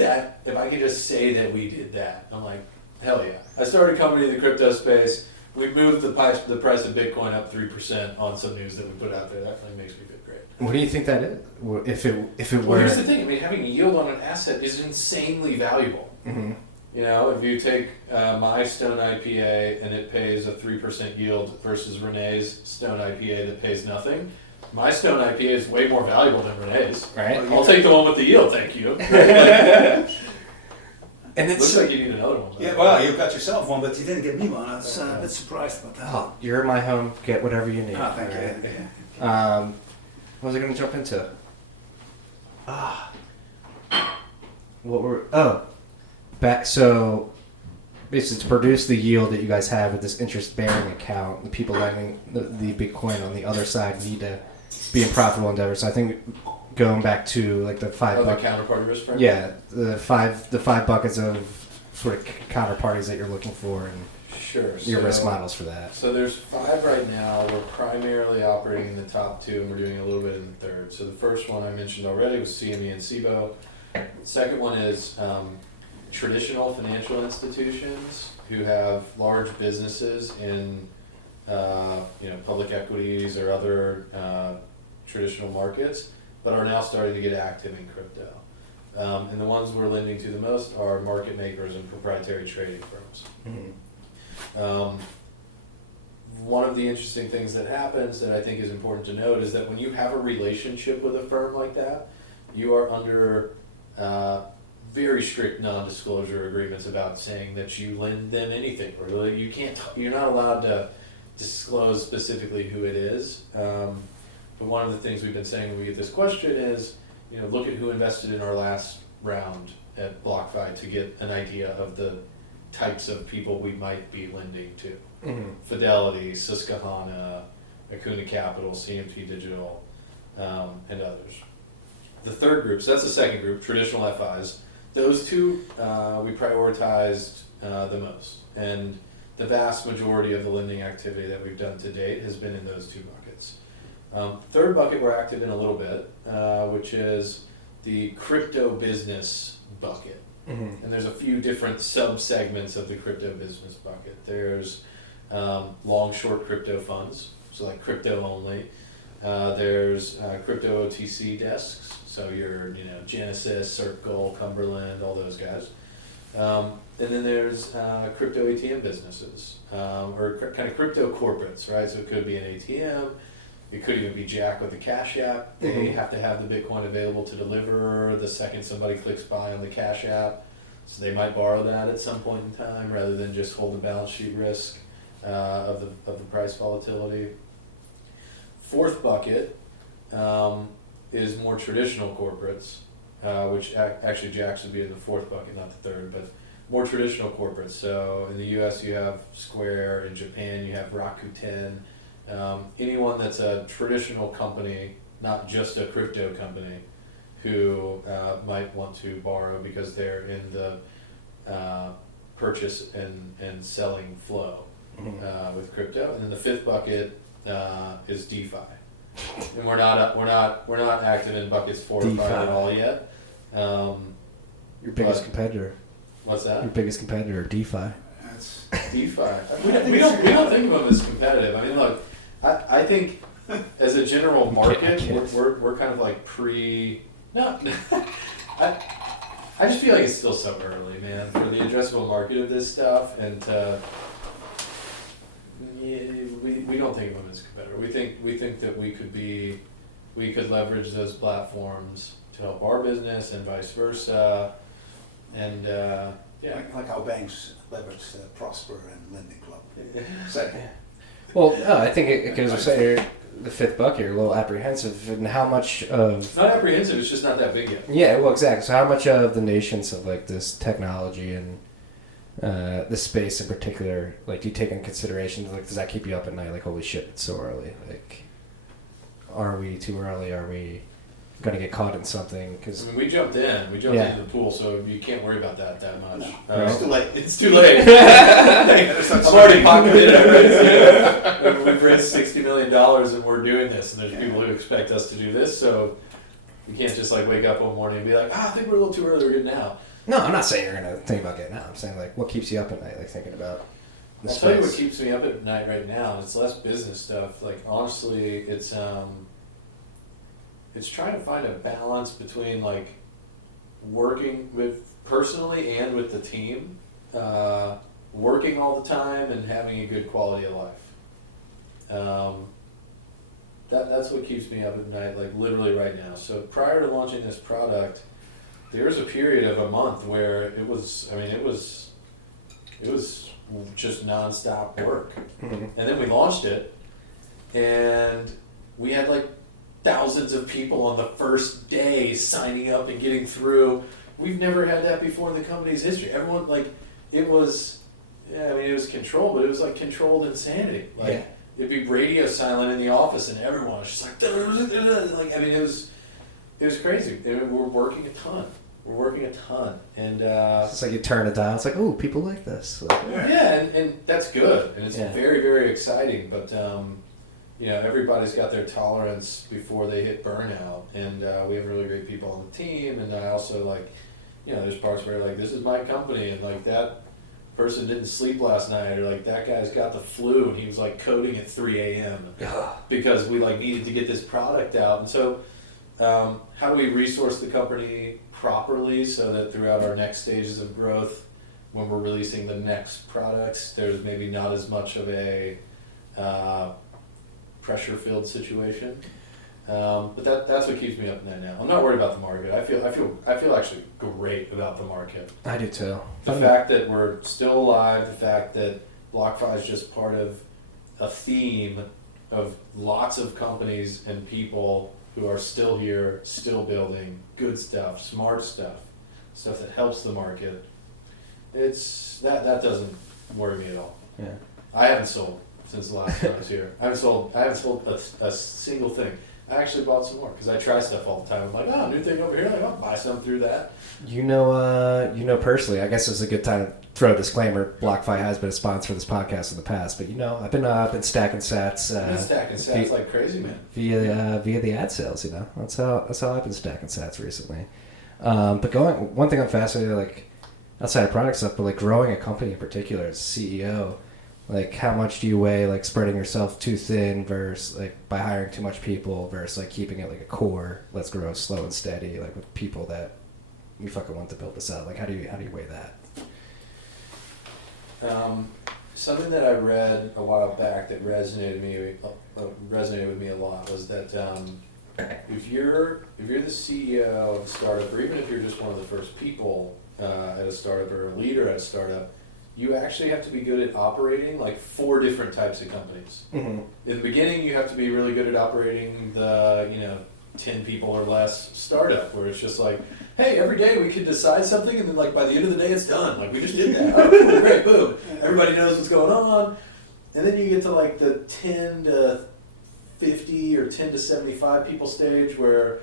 I could just say that we did that. I'm like, hell yeah. I started a company in the crypto space. We moved the price of Bitcoin up 3% on some news that we put out there. That really makes me feel great. What do you think that is? If it were... Well, here's the thing. I mean, having a yield on an asset is insanely valuable. Mm-hmm. You know, if you take my Stone IPA and it pays a 3% yield versus Renee's Stone IPA that pays nothing, my Stone IPA is way more valuable than Renee's. Right. I'll take the one with the yield, thank you. And it looks like you need another one. Yeah, well, you got yourself one, but you didn't get me one. I was a bit surprised about that. Oh, you're in my home. Get whatever you need. Oh, thank Right? you. What was I going to jump into? What were... Oh. Back, so basically to produce the yield that you guys have with this interest-bearing account, the people lending the Bitcoin on the other side need to be in profitable endeavors. So I think going back to like the five the counterparty risk framework? Yeah, the five buckets of sort of counterparties that you're looking for and Sure. your risk models for that. So there's 5 right now. We're primarily operating in the top 2, and we're doing a little bit in the third. So the first one I mentioned already was CME and SIBO. The second one is traditional financial institutions who have large businesses in public equities or other traditional markets, but are now starting to get active in crypto. And the ones we're lending to the most are market makers and proprietary trading firms. Mm-hmm. One of the interesting things that happens that I think is important to note is that when you have a relationship with a firm like that, you are under very strict non-disclosure agreements about saying that you lend them anything. Or you're not allowed to disclose specifically who it is. But one of the things we've been saying when we get this question is, look at who invested in our last round at Blockfi to get an idea of the types of people we might be lending to. Mm-hmm. Fidelity, Susquehanna, Acuna Capital, CMT Digital, and others. The third group, so that's the second group, traditional FIs. Those two we prioritized the most. And the vast majority of the lending activity that we've done to date has been in those 2 buckets. Third bucket we're active in a little bit, which is the crypto business bucket. Mm-hmm. And there's a few different sub-segments of the crypto business bucket. There's long-short crypto funds, so like crypto only. There's crypto OTC desks, so your Genesis, Circle, Cumberland, all those guys. And then there's crypto ATM businesses, or kind of crypto corporates, right? So it could be an ATM. It could even be Jack with the Cash App. They have to have the Bitcoin available to deliver the second somebody clicks buy on the Cash App. So they might borrow that at some point in time rather than just hold the balance sheet risk of the price volatility. Fourth bucket is more traditional corporates, which actually Jack's would be in the fourth bucket, not the third, but more traditional corporates. So in the US you have Square, in Japan you have Rakuten. Anyone that's a traditional company, not just a crypto company, who might want to borrow because they're in the purchase and selling flow with crypto. And then the fifth bucket is DeFi, and we're not active in buckets 4 or 5 at all yet. Your biggest competitor. What's that? Your biggest competitor, DeFi. That's DeFi. We don't think of them as competitive. I mean, look, I think as a general market, we're kind of like I just feel like it's still so early, man, for the addressable market of this stuff, and we don't think of them as a competitor. We think that we could leverage those platforms to help our business and vice versa, and like how banks leverage Prosper and Lending Club. Second. Well, no, I think it goes to say the fifth bucket, you're a little apprehensive in how much of... It's not apprehensive, it's just not that big yet. Yeah, well, exactly. So how much of the nations of like this technology and the space in particular, like, do you take into consideration, like, does that keep you up at night? Like, holy shit, it's so early. Like, are we too early? Are we going to get caught in something? Cause, I mean, we jumped into the pool, so you can't worry about that much. No. It's too late. It's too late. I'm already pocketed it. We've raised $60 million and we're doing this, and there's people who expect us to do this, so you can't just like wake up one morning and be like, I think we're a little too early, we're good now. no, I'm not saying you're going to think about getting out. I'm saying, like, what keeps you up at night, like, thinking about the I'll space? tell you what keeps me up at night right now. It's less business stuff. Like, honestly, it's trying to find a balance between like working with personally and with the team, working all the time and having a good quality of life. That's what keeps me up at night, like literally right now. So prior to launching this product, there was a period of a month where it was just nonstop work. Mm-hmm. And then we launched it, and we had like thousands of people on the first day signing up and getting through. We've never had that before in the company's history. Everyone, like, it was controlled, but it was like controlled insanity. Like, Yeah. it'd be radio silent in the office, and everyone was just like, like, I mean, it was crazy. I mean, we're working a ton. And It's like you turn a dial. It's like, oh, people like this. Like, yeah, and that's good, and it's Yeah. very, very exciting. But everybody's got their tolerance before they hit burnout, and we have really great people on the team. And I also like, there's parts where like this is my company, and like that person didn't sleep last night, or like that guy's got the flu and he was like coding at 3 a.m. because we like needed to get this product out. And so, how do we resource the company properly so that throughout our next stages of growth, when we're releasing the next products, there's maybe not as much of a pressure-filled situation. But that's what keeps me up at night now. I'm not worried about the market. I feel actually great about the market. I do too. The fact that we're still alive, the fact that Blockfi is just part of a theme of lots of companies and people who are still here, still building good stuff, smart stuff that helps the market. That doesn't worry me at all. Yeah. I haven't sold since the last time I was here. I haven't sold a single thing. I actually bought some more because I try stuff all the time. I'm like, oh, new thing over here. Like, I'll buy some through that. Personally, I guess it's a good time to throw a disclaimer. Blockfi has been a sponsor of this podcast in the past, but I've been stacking sats. I've been stacking sats like crazy, man. Via the ad sales. That's how I've been stacking sats recently. But one thing I'm fascinated, like outside of product stuff, but like growing a company in particular as CEO. Like, how much do you weigh, like, spreading yourself too thin versus, like, by hiring too much people versus, like, keeping it, like, a core, let's grow slow and steady, like, with people that we fucking want to build this out? Like, how do you weigh that? Something that I read a while back that resonated with me a lot was that if you're the CEO of a startup, or even if you're just one of the first people at a startup or a leader at a startup, you actually have to be good at operating like 4 different types of companies. Mm-hmm. In the beginning, you have to be really good at operating the 10 people or less startup, where it's just like, hey, every day we can decide something, and then like by the end of the day it's done. Like, we just did that. Oh, cool, great, boom. Everybody knows what's going on. And then you get to like the 10 to 50 or 10 to 75 people stage, where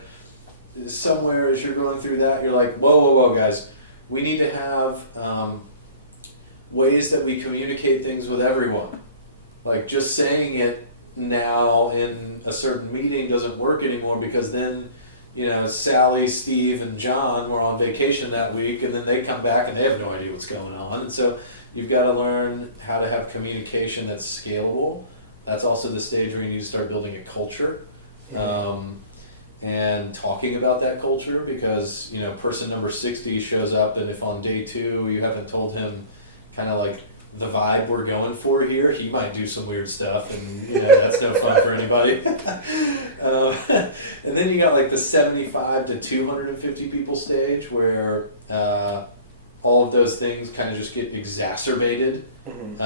somewhere as you're going through that, you're like, whoa, guys, we need to have ways that we communicate things with everyone. Like, just saying it now in a certain meeting doesn't work anymore, because then, Sally, Steve, and John were on vacation that week, and then they come back and they have no idea what's going on. And so you've got to learn how to have communication that's scalable. That's also the stage where you need to start building a culture. And talking about that culture, because, person number 60 shows up, and if on day 2 you haven't told him kind of like the vibe we're going for here, he might do some weird stuff, and that's no fun for anybody. And then you got like the 75 to 250 people stage, where all of those things kind of just get exacerbated. Mm-hmm.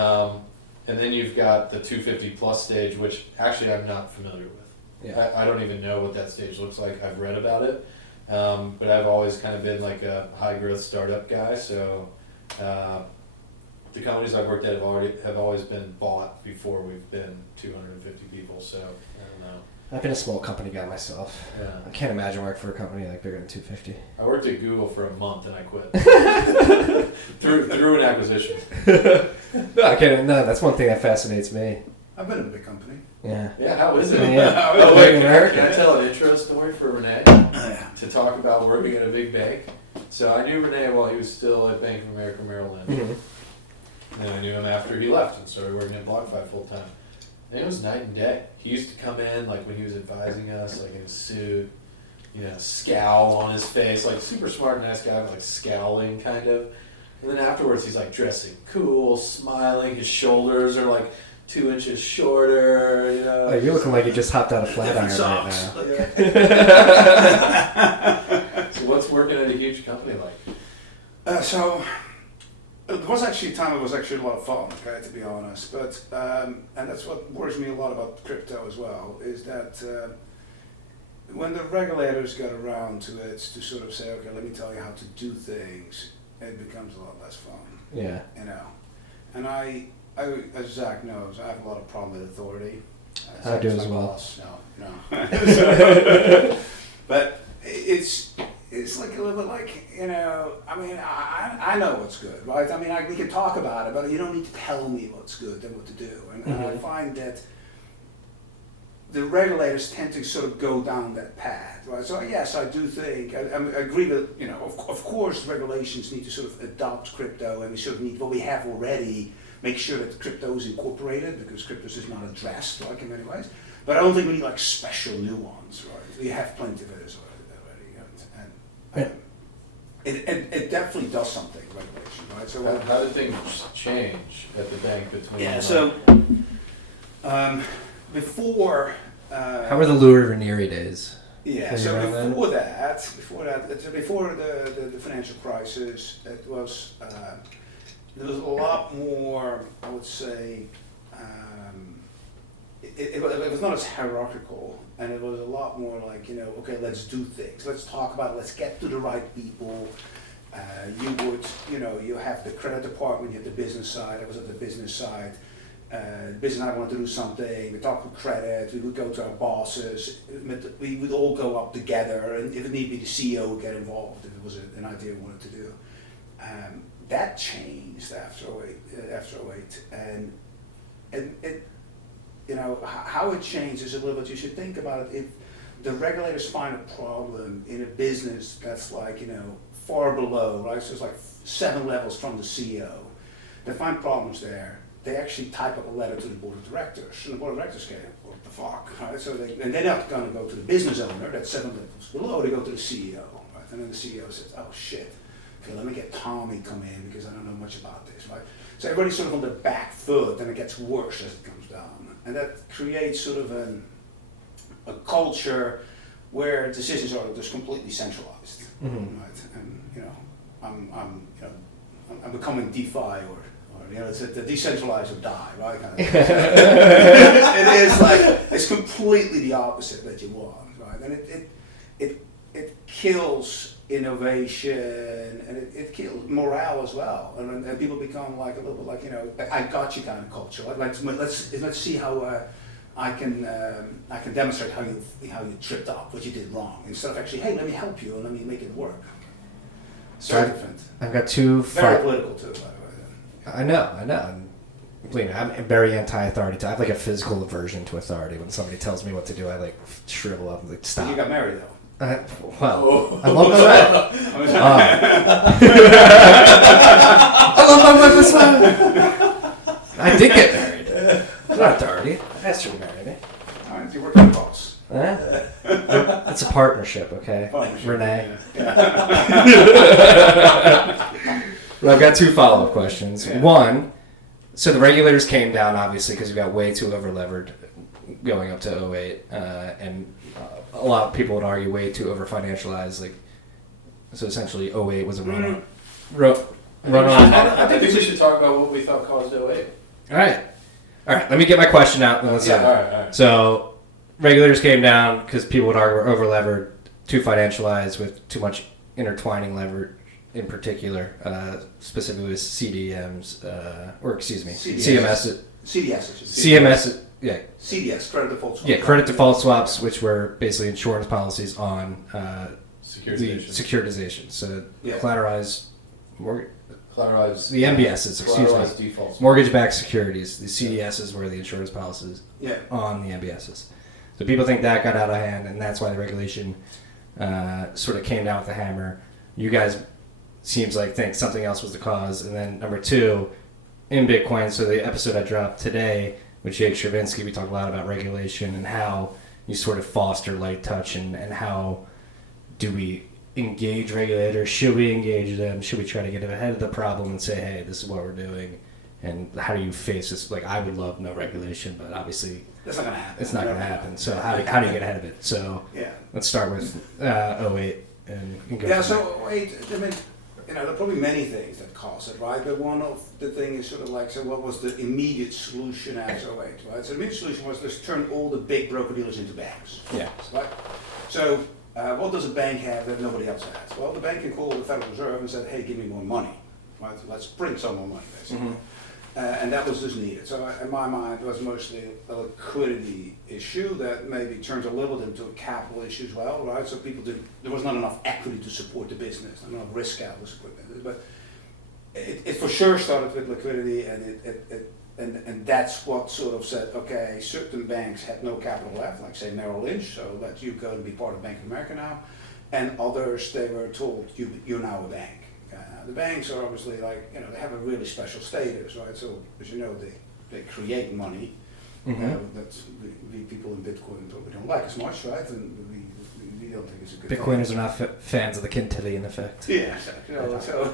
And then you've got the 250 plus stage, which actually I'm not familiar with. Yeah. I don't even know what that stage looks like. I've read about it, but I've always kind of been like a high growth startup guy, so the companies I've worked at have always been bought before we've been 250 people. So I don't know. I've been a small company guy myself. Yeah. I can't imagine working for a company like bigger than 250. I worked at Google for a month and I quit through an acquisition. No, I can't. No, that's one thing that fascinates me. I've been in a big company. Yeah. Yeah, how is it? Yeah. Oh, wait, can American. I tell an intro story for Rene to talk about working at a big bank? So I knew Rene while he was still at Bank of America Merrill Lynch. Mm-hmm. And I knew him after he left and started working at Blockfi full time. And it was night and day. He used to come in like when he was advising us, like in a suit, you know, scowl on his face, like super smart, nice guy, but like scowling kind of. And then afterwards, he's like dressing cool, smiling. His shoulders are like 2 inches shorter. You know. Oh, you're looking like you just hopped out of Flatiron right Socks. now. So what's working at a huge company like? So it was actually a time. It was actually a lot of fun, okay, to be honest. But and that's what worries me a lot about crypto as well, is that when the regulators get around to it, to sort of say, okay, let me tell you how to do things, it becomes a lot less fun. Yeah. You know, and I as Zach knows, I have a lot of problem with authority. I do Zach's as my well. boss. No. But it's like a little bit like, you know, I mean, I know what's good, right? I mean, we can talk about it, but you don't need to tell me what's good and what to do. And I find that the regulators tend to sort of go down that path, right? So yes, I do think, I agree that, you know, of course regulations need to sort of adopt crypto, and we sort of need, what we have already, make sure that crypto is incorporated, because crypto is not addressed, like in many ways. But I don't think we need like special new ones, right? We have plenty of it already. It definitely does something, regulation, right? So How did things change at the bank between? yeah, so before. How were the Louis Ranieri days? Yeah, Were you so around then? before the financial crisis, it was there was a lot more, I would say. It was not as hierarchical, and it was a lot more like, you know, okay, let's do things, let's talk about it, let's get to the right people. You have the credit department, you have the business side. I was at the business side. Business and I wanted to do something, we talked with credit, we would go to our bosses, we would all go up together, and if it need be, the CEO would get involved if it was an idea we wanted to do. That changed after 08, and it, you know, how it changed is a little bit, you should think about it, if the regulators find a problem in a business that's like, you know, far below, right, so it's like 7 levels from the CEO, they find problems there, they actually type up a letter to the board of directors, and the board of directors go, what the fuck, right, so and they're not going to go to the business owner, that's 7 levels below, they go to the CEO, right, and then the CEO says, oh shit, okay, let me get Tommy come in because I don't know much about this, right, so everybody's sort of on the back foot, and it gets worse as it comes down. And that creates sort of a culture where decisions are just completely centralized, right? And you know, I'm becoming DeFi or you know, it's the decentralize or die, right? Kind of it is like it's completely the opposite that you want, right? And it kills innovation, and it kills morale as well, and people become like a little bit like, you know, I got you kind of culture. Like let's see how I can demonstrate how you tripped up, what you did wrong, instead of actually, hey, let me help you and let me make it work. So different. I've got two. Very political too, by the way. I know. I'm very anti-authority. I have like a physical aversion to authority. When somebody tells me what to do, I like shrivel up and like stop. You got married though. I love my wife. I love my wife as well. I did get married. It's not authority. I asked her to marry me. All right, you work with the boss. It's a partnership, okay? Renee. Yeah. Well, I've got 2 follow-up questions. Yeah. One, so the regulators came down, obviously, because we got way too over-levered going up to 08, and a lot of people would argue way too over-financialized. Like, so essentially 08 was a run-on. I think we should talk about what we thought caused 08. All right, let me get my question out. All right. So regulators came down because people would argue we're over-levered, too financialized with too much intertwining leverage. in particular, specifically with CDMs, or excuse me, CDS. CMS, yeah. CDS, credit default swaps. Yeah, credit default swaps, which were basically insurance policies on securitization. So collateralized the MBSs, excuse me, mortgage-backed securities. The CDSs were the insurance policies on the MBSs. So people think that got out of hand, and that's why the regulation sort of came down with the hammer. You guys seems like think something else was the cause. And then number two, in Bitcoin, so the episode I dropped today with Jake Stravinsky, we talked a lot about regulation and how you sort of foster light touch and how do we engage regulators? Should we engage them? Should we try to get ahead of the problem and say, hey, this is what we're doing? And how do you face this? Like, I would love no regulation, but obviously that's not going to happen. It's not going to happen. So how do you get ahead of it? So let's start with 08 and go. Yeah, so 08, I mean, there are probably many things that cause it, right? But one of the things is sort of like, so what was the immediate solution after 08, right? So the immediate solution was let's turn all the big broker dealers into banks. Yeah. Right? So what does a bank have that nobody else has? Well, the bank can call the Federal Reserve and say, hey, give me more money, right? Let's print some more money, basically. Mm-hmm. And that was just needed. So in my mind, it was mostly a liquidity issue that maybe turns a little bit into a capital issue as well, right? So there was not enough equity to support the business, not enough risk capital to support the business. But it for sure started with liquidity, and that's what sort of said, okay, certain banks had no capital left, like say Merrill Lynch, so let you go and be part of Bank of America now, and others, they were told, you're now a bank. The banks are obviously like, they have a really special status, right? So, as you know, they create money. That's we people in Bitcoin probably don't like as much, right? And we don't think it's a good Bitcoiners thing. are not fans of the Quintillion effect. Yeah, so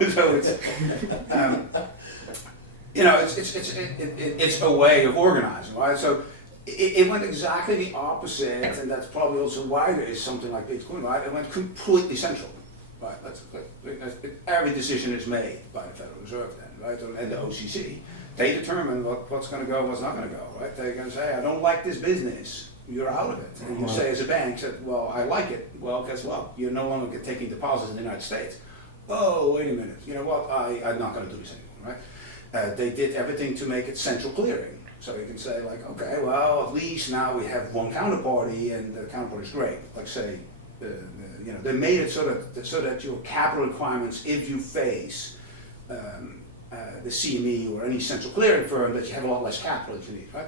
it's it's a way of organizing, right? So it went exactly the opposite, and that's probably also why there is something like Bitcoin, right? It went completely central. Right, every decision is made by the Federal Reserve then, right, and the OCC. They determine what's going to go and what's not going to go, right? They're going to say, I don't like this business, you're out of it. And you say as a bank, well, I like it. Well, guess what? You're no longer taking deposits in the United States. Oh, wait a minute. You know what? I'm not going to do this anymore, right? They did everything to make it central clearing. So you can say, like, okay, well, at least now we have one counterparty, and the counterparty is great. Like, say, they made it so that your capital requirements, if you face the CME or any central clearing firm, that you have a lot less capital that you need, right?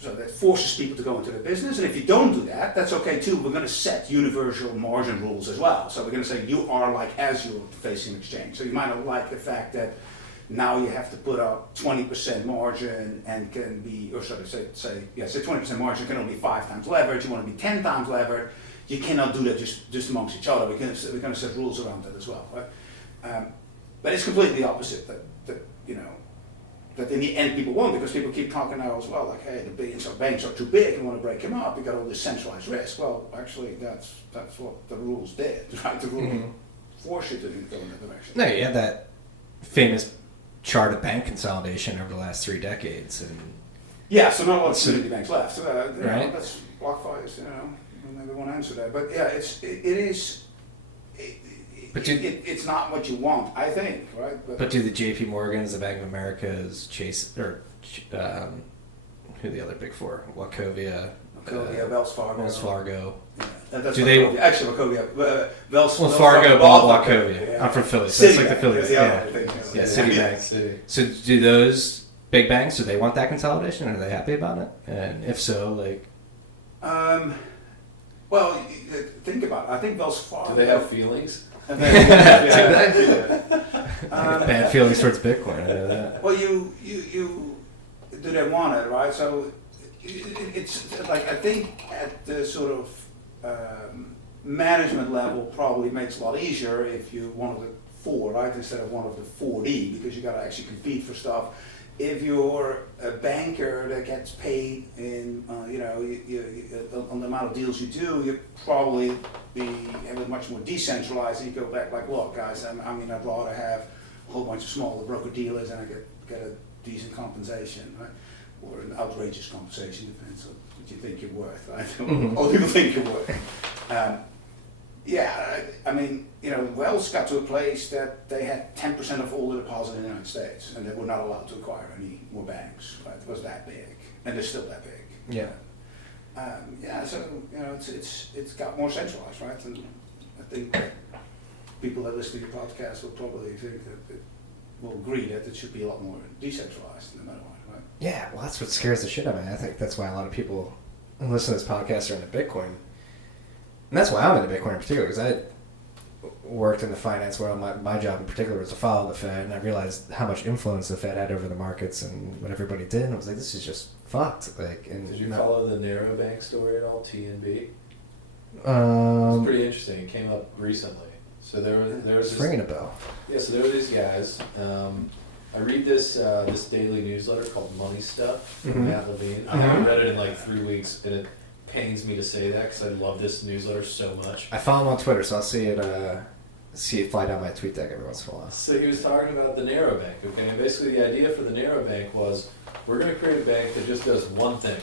So that forces people to go into the business, and if you don't do that, that's okay too. We're going to set universal margin rules as well. So we're going to say you are like as you're facing exchange. So you might not like the fact that now you have to put up 20% margin and can be, or sorry, say 20% margin can only be 5 times leverage. You want to be 10 times levered. You cannot do that just amongst each other. We're going to set rules around that as well, right? But it's completely the opposite that in the end people want, because people keep talking now as well, like, hey, the banks are too big and want to break them up. You got all this centralized risk. Well, actually, that's what the rules did, right? The rules force you to go in that direction. No, you had that famous chart of bank consolidation over the last 3 decades, and so not a lot of community banks left. So right? That's Blockfi is, maybe one answer there, but yeah, it's not what you want, I think, right? But do the J.P. Morgans, the Bank of Americas, Chase, or who are the other big four? Wachovia, Wells Fargo. Yeah. That's do they actually Wachovia? Wells Fargo bought Wachovia. Yeah. I'm from Philly, so it's like the Phillies. Citibank. City. So do those big banks, do they want that consolidation? Are they happy about it? And if so, like, well, think about it. I think Wells Fargo. Do they have feelings? Bad feelings towards Bitcoin. I know that. Well, you do they want it, right? So it's like, I think at the sort of management level probably makes it a lot easier if you one of the 4, right, instead of one of the 40, because you got to actually compete for stuff. If you're a banker that gets paid in, on the amount of deals you do, you probably have it much more decentralized. And you go back like, look, guys, I'd rather have a whole bunch of smaller broker dealers and I get a decent compensation, right? Or an outrageous compensation, depends on what you think you're worth, right? All people think you're worth. Yeah, I mean, Wells got to a place that they had 10% of all the deposits in the United States, and they were not allowed to acquire any more banks. Right? It was that big, and they're still that big. Yeah. So it's got more centralized, right? And I think people that listen to your podcast will probably think that will agree that it should be a lot more decentralized no matter what, right? Yeah, well, that's what scares the shit out of me. I think that's why a lot of people who listen to this podcast are into Bitcoin. And that's why I'm into Bitcoin in particular, because I worked in the finance world. My job in particular was to follow the Fed, and I realized how much influence the Fed had over the markets and what everybody did. And I was like, this is just fucked. Did you follow the narrow bank story at all, TNB? It Um, was pretty interesting. It came up recently. So there was it's ringing a bell. Yeah, so there were these guys. I read this daily newsletter called Money Stuff from Matt Levine. I haven't read it in like 3 weeks, and it pains me to say that because I love this newsletter so much. I follow him on Twitter, so I'll see it fly down my tweet deck every once in a while. So he was talking about the narrow bank, okay? And basically the idea for the narrow bank was we're going to create a bank that just does one thing.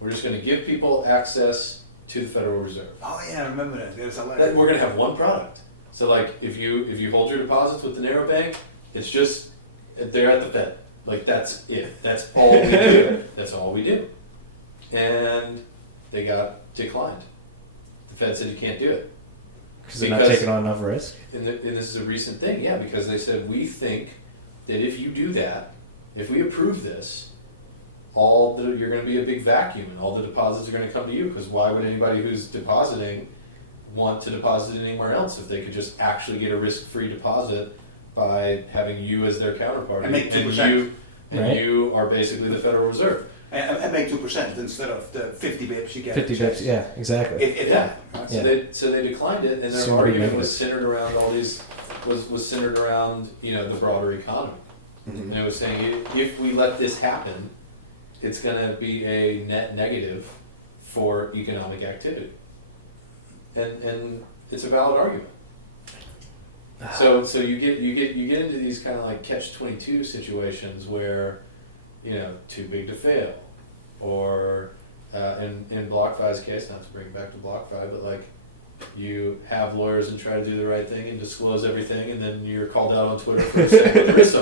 We're just going to give people access to the Federal Reserve. Oh yeah, I remember that. There's a We're going to have one product. So like if you hold your deposits with the narrow bank, it's just they're at the Fed. Like that's it. That's all we do. That's all we do. And they got declined. The Fed said you can't do it. Because they're not taking on enough risk? And this is a recent thing, yeah, because they said, we think that if you do that, if we approve this, you're going to be a big vacuum and all the deposits are going to come to you, because why would anybody who's depositing want to deposit anywhere else if they could just actually get a risk-free deposit by having you as their counterparty? And make 2%. And you are basically the Federal Reserve. And make 2% instead of the 50 bips you get. 50 bips, yeah, exactly. If that. Right? So they declined it, and their Soon argument was centered around was centered around the broader economy. Mm-hmm. And it was saying if we let this happen, it's going to be a net negative for economic activity, and it's a valid argument. So you get into these kind of like catch-22 situations where too big to fail, or in BlockFi's case, not to bring it back to BlockFi, but like you have lawyers and try to do the right thing and disclose everything, and then you're called out on Twitter for saying the risk.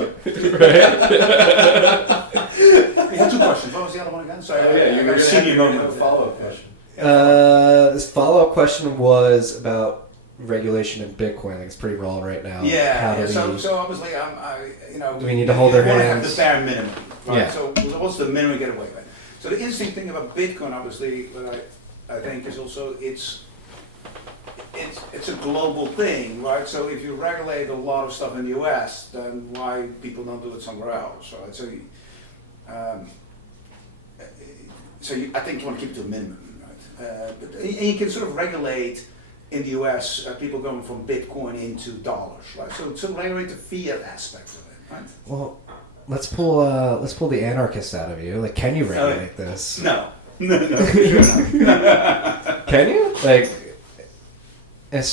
You had 2 questions. What was the other one again? Sorry, You're going to have a follow-up question. This follow-up question was about regulation in Bitcoin. Like it's pretty raw right now. Yeah. So obviously, do we need to hold our hands? hands? Have the bare minimum. Right? Yeah. So what's the minimum get away with? So the interesting thing about Bitcoin, obviously, what I think is also it's a global thing, right? So if you regulate a lot of stuff in the US, then why people don't do it somewhere else, right? So I think you want to keep it to a minimum, right? But you can sort of regulate in the US people going from Bitcoin into dollars, right? So regulate the fiat aspect of it, right? Well, let's pull the anarchist out of you. Like, can you regulate this? No, sure not. Can you? Like,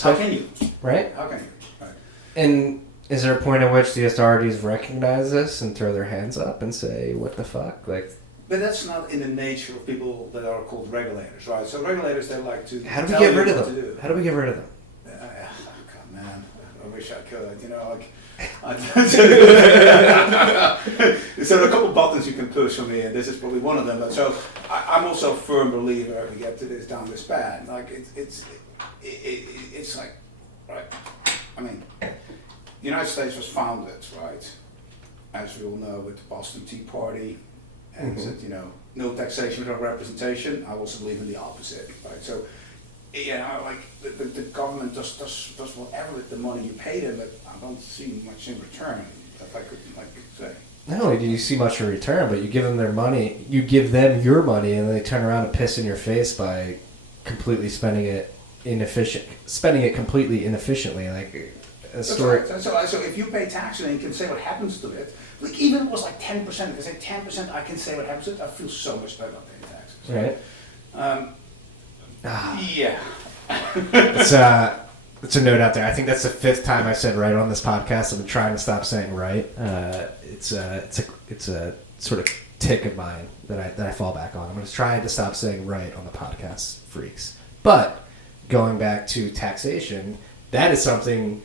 how can you? Right? How can you? Right. And is there a point at which the authorities recognize this and throw their hands up and say, "What the fuck?" Like, but that's not in the nature of people that are called regulators, right? So regulators, they like to. How do we get rid of them? How do we get rid of them? God, man, I wish I could. So there are a couple of buttons you can push for me, and this is probably one of them. But so I'm also a firm believer if we get to this down this path, like it's like, right? I mean, the United States was founded, right, as we all know, with the Boston Tea Party, and said, no taxation without representation. I also believe in the opposite, right? So, like the government does whatever with the money you pay them, but I don't see much in return. If I could say. Not only do you see much in return, but you give them their money, you give them your money, and they turn around and piss in your face by completely spending it completely inefficiently. Like a story. Right. So if you pay taxes and you can say what happens to it, like even if it was like 10%, if I say 10%, I can say what happens to it. I feel so much better about paying taxes. Right. Yeah. It's a note out there. I think that's the 5th time I said right on this podcast. I've been trying to stop saying right. It's a sort of tick of mine that I fall back on. I'm going to try to stop saying right on the podcast, freaks. But going back to taxation, that is something.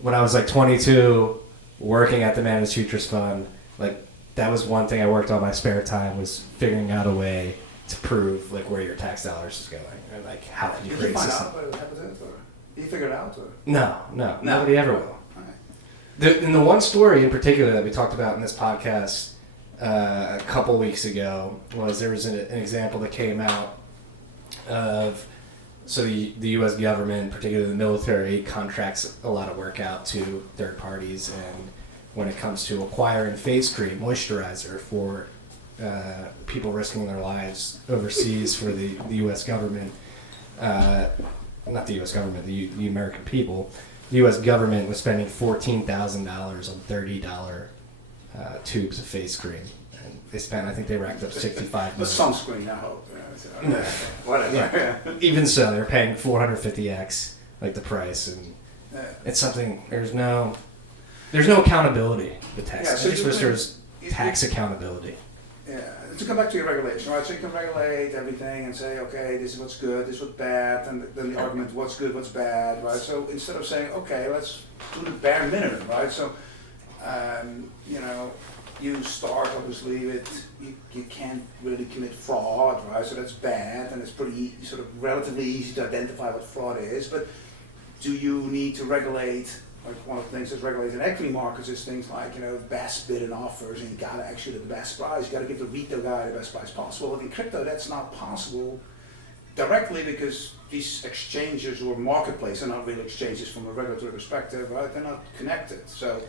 When I was like 22, working at the Managed Futures Fund, like that was one thing I worked on my spare time, was figuring out a way to prove like where your tax dollars is going, or like how can you Did create you find system. out what happened to it, or you figured it out, or? No, nobody ever will. All right. And the one story in particular that we talked about in this podcast a couple weeks ago was there was an example that came out of, so the U.S. government, particularly the military, contracts a lot of work out to third parties, and when it comes to acquiring face cream, moisturizer for people risking their lives overseas for the U.S. government, not the U.S. government, the American people, the U.S. government was spending $14,000 on $30 tubes of face cream. And they spent, I think they racked up $65 The million. sunscreen, I hope. Whatever. Yeah. Even so, they're paying 450x like the price, and it's something. There's no accountability with tax. Yeah, so I just wish there was you- tax accountability. Yeah, to come back to your regulation, right? So you can regulate everything and say, okay, this is what's good, this is what's bad, and then the argument, what's good, what's bad, right? So instead of saying, okay, let's do the bare minimum, right? So, you know, you start obviously with, you can't really commit fraud, right? So that's bad, and it's pretty sort of relatively easy to identify what fraud is, but do you need to regulate? Like one of the things that's regulated in equity markets is things like, you know, best bid and offers, and you gotta actually get the best price, you gotta give the retail guy the best price possible. But in crypto, that's not possible directly because these exchanges or marketplaces are not really exchanges from a regulatory perspective, right? They're not connected. So,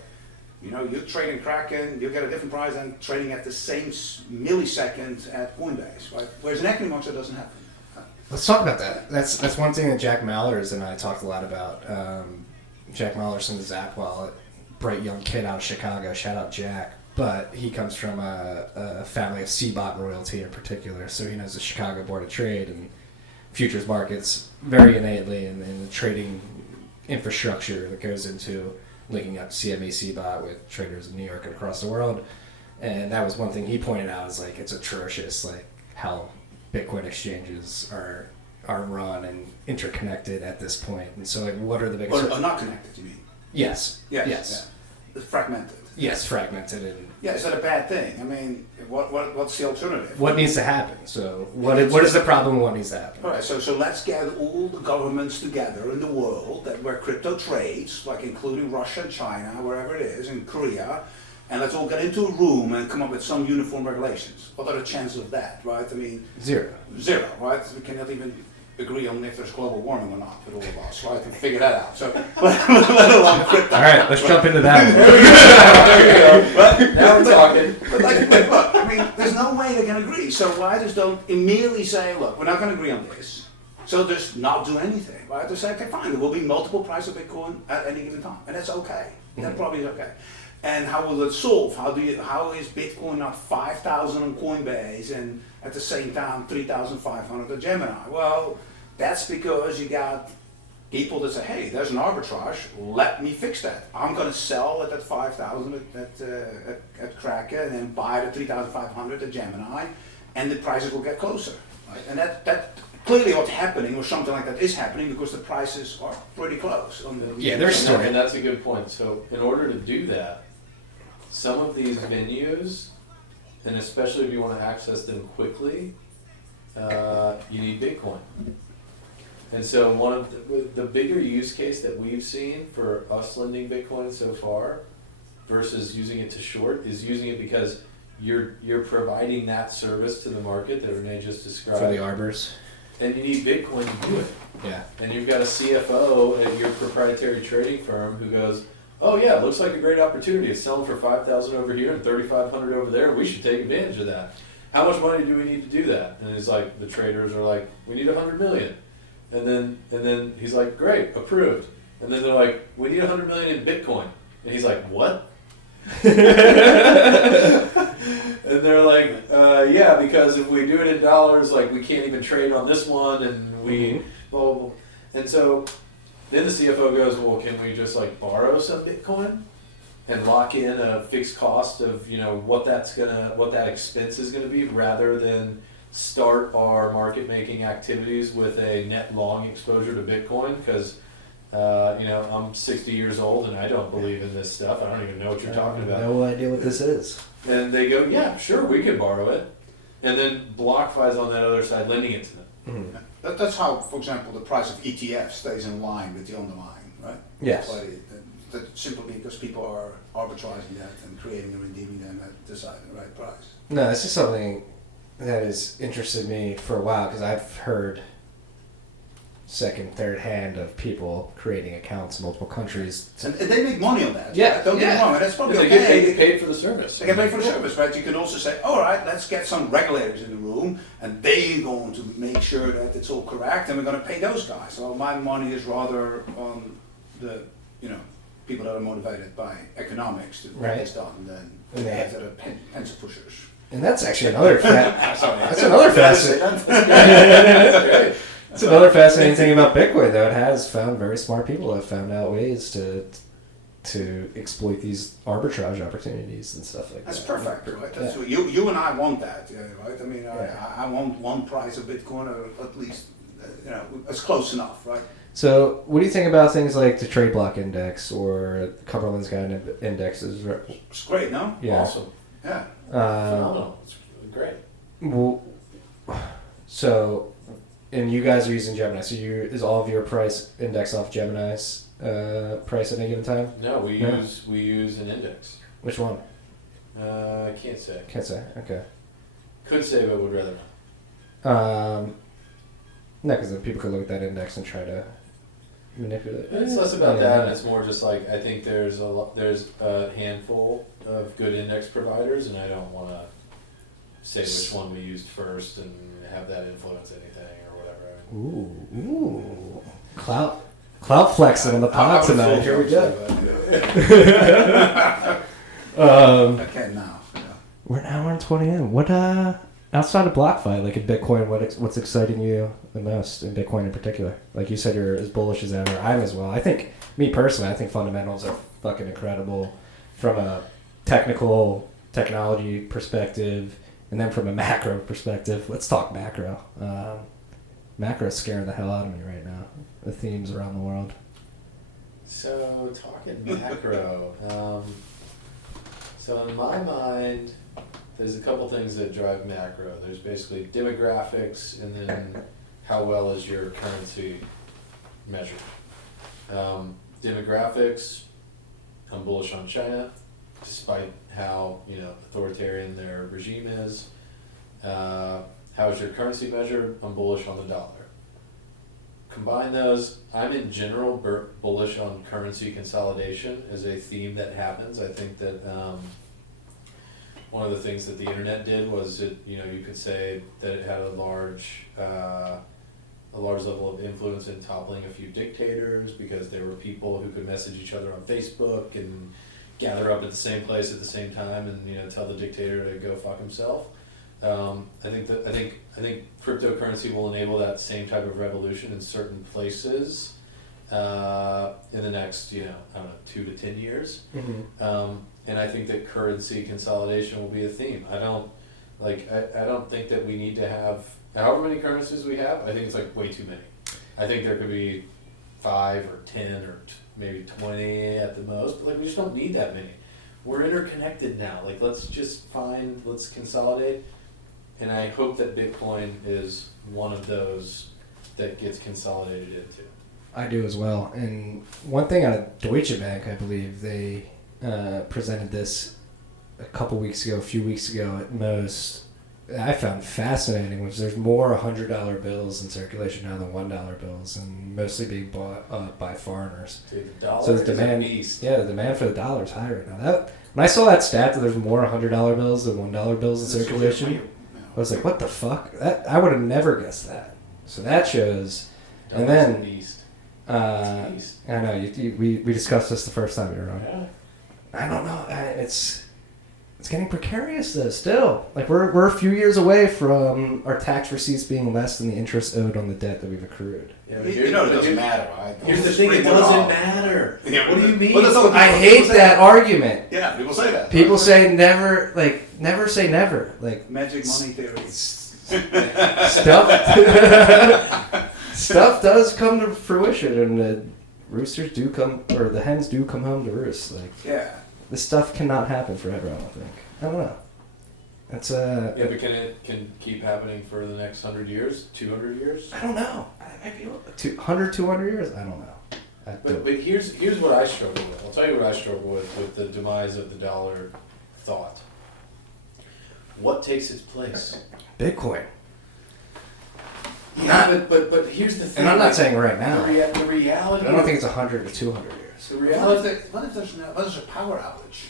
you know, you trade in Kraken, you get a different price than trading at the same millisecond at Coinbase, right? Whereas in equity markets, that doesn't happen. Let's talk about that. That's one thing that Jack Mallers and I talked a lot about. Jack Mallerson, the Zap Wallet, bright young kid out of Chicago. Shout out Jack. But he comes from a family of CBOT royalty in particular, so he knows the Chicago Board of Trade and futures markets very innately, and the trading infrastructure that goes into linking up CME CBOT with traders in New York and across the world. And that was one thing he pointed out, is like it's atrocious, like how Bitcoin exchanges are run and interconnected at this point. And so, like, what are the biggest? Or not connected, you mean? Yes. Yes. Yes. Yeah. It's fragmented. Yes, fragmented. And Yeah, is that a bad thing? I mean, what's the alternative? what needs to happen? So, what is the problem? What needs to happen? All right, so let's get all the governments together in the world that where crypto trades, like including Russia and China, wherever it is, and Korea, and let's all get into a room and come up with some uniform regulations. What are the chances of that, right? I mean, Zero. right? We cannot even agree on if there's global warming or not with all of us, right? And figure that out. So, let alone crypto. All right, let's jump into that. There we go. But, Now we're talking. But like, look, I mean, there's no way they can agree. So why just don't immediately say, look, we're not going to agree on this. So just not do anything, right? Just say, okay, fine, there will be multiple prices of Bitcoin at any given time, and that's okay. That probably is okay. And how will it solve? How is Bitcoin not 5,000 on Coinbase and at the same time 3,500 on Gemini? Well, that's because you got people that say, hey, there's an arbitrage, let me fix that. I'm going to sell it at 5,000 at Kraken and then buy it at 3,500 at Gemini, and the prices will get closer. Right? And that clearly what's happening, or something like that is happening, because the prices are pretty close. On the Yeah, there's story. And that's a good point. So in order to do that, some of these venues, and especially if you want to access them quickly, you need Bitcoin. And so one of the bigger use case that we've seen for us lending Bitcoin so far versus using it to short is using it because you're providing that service to the market that Rene just described. For the arbors. And you need Bitcoin to do it. Yeah. And you've got a CFO at your proprietary trading firm who goes, oh yeah, it looks like a great opportunity. It's selling for 5,000 over here and 3,500 over there. We should take advantage of that. How much money do we need to do that? And it's like, the traders are like, we need 100 million. And then he's like, great, approved. And then they're like, we need 100 million in Bitcoin. And he's like, what? And they're like, yeah, because if we do it in dollars, like we can't even trade on this one, and we, blah, blah, blah. And so then the CFO goes, well, can we just like borrow some Bitcoin and lock in a fixed cost of, you know, what that expense is gonna be, rather than start our market making activities with a net long exposure to Bitcoin because, I'm 60 years old and I don't believe in this stuff. I don't even know what you're talking about. No idea what this is. And they go, yeah, sure, we can borrow it. And then BlockFi's on that other side lending it to them. Mm-hmm. That's how, for example, the price of ETF stays in line with the underlying, right? Yes. That's why that's simply because people are arbitraging that and creating and redeeming them at deciding the right price. No, this is something that has interested me for a while because I've heard second, third hand of people creating accounts in multiple countries. And they make money on that. Yeah, Right? Don't get me yeah. wrong. And that's probably They okay. get paid for the service. They get paid for the service, right? You can also say, all right, let's get some regulators in the room, and they're going to make sure that it's all correct, and we're going to pay those guys. So my money is rather on the, people that are motivated by economics to get this done than the guys that are pencil pushers. And that's actually another That's another fascinating. It's another fascinating thing about Bitcoin, though. It has found very smart people that have found out ways to exploit these arbitrage opportunities and stuff like That's that. perfect, right? That's Yeah. what you and I want that, right? I mean, Yeah. I want one price of Bitcoin, or at least, it's close enough, right? So, what do you think about things like the Trade Block Index or Cumberland's Guide indexes? It's great, no? Yeah. Awesome. Yeah. Phenomenal. It's great. Well, so, and you guys are using Gemini. So, is all of your price index off Gemini's price at any given time? No, we No. use an index. Which one? I can't say. Can't say. Okay. Could say, but would rather not. No, because then people could look at that index and try to manipulate. It's less about Yeah. that, and it's more just like I think there's a handful of good index providers, and I don't want to say which one we used first and have that influence anything or whatever. Ooh. Clout flexing on the pod tonight. Here we go. Okay, now. Yeah. We're an hour and 20 in. What outside of BlockFi, like in Bitcoin, what's exciting you the most in Bitcoin in particular? Like you said, you're as bullish as ever. I'm as well. I think, me personally, I think fundamentals are fucking incredible from a technology perspective, and then from a macro perspective. Let's talk macro. Macro's scaring the hell out of me right now. The themes around the world. So talking macro. So in my mind, there's a couple things that drive macro. There's basically demographics, and then how well is your currency measured. Demographics, I'm bullish on China, despite how authoritarian their regime is. How is your currency measured? I'm bullish on the dollar. Combine those, I'm in general bullish on currency consolidation as a theme that happens. I think that one of the things that the internet did was you could say that it had a large level of influence in toppling a few dictators because there were people who could message each other on Facebook and gather up at the same place at the same time and tell the dictator to go fuck himself. I think cryptocurrency will enable that same type of revolution in certain places in the next 2 to 10 years. Mm-hmm. And I think that currency consolidation will be a theme. I don't think that we need to have however many currencies we have. I think it's like way too many. I think there could be 5 or 10 or maybe 20 at the most. But we just don't need that many. We're interconnected now. Let's consolidate. And I hope that Bitcoin is one of those that gets consolidated into. I do as well. And one thing out of Deutsche Bank, I believe they presented this a few weeks ago at most. I found fascinating, which there's more $100 bills in circulation now than $1 bills, and mostly being bought up by foreigners. Dude, the dollar So the is demand, a beast. yeah, the demand for the dollar is high right now. When I saw that stat that there's more $100 bills than $1 bills in circulation, I was like, what the fuck? I would have never guessed that. So that shows. And Dollar's then, a beast. I know we discussed this the first time you were on. Yeah. I don't know. It's getting precarious though. Still, we're a few years away from our tax receipts being less than the interest owed on the debt that we've accrued. Yeah, It doesn't matter, right? Here's the thing: it doesn't matter. Yeah, What do you mean? Well, that's what I hate that argument. Yeah, people say that. People say never say never. Magic money theory. stuff does come to fruition, and the roosters do come, or the hens do come home to roost. Like, Yeah. this stuff cannot happen forever. I don't think. I don't know. It's Yeah, but can keep happening for the next 100 years, 200 years? I don't know. I feel 200 years. I don't know. But here's what I struggle with. I'll tell you what I struggle with the demise of the dollar thought. What takes its place? Bitcoin. Yeah, but here's the thing. And I'm not saying right now. The reality. I don't think it's 100 or 200 years. The What reality. if there's a power outage?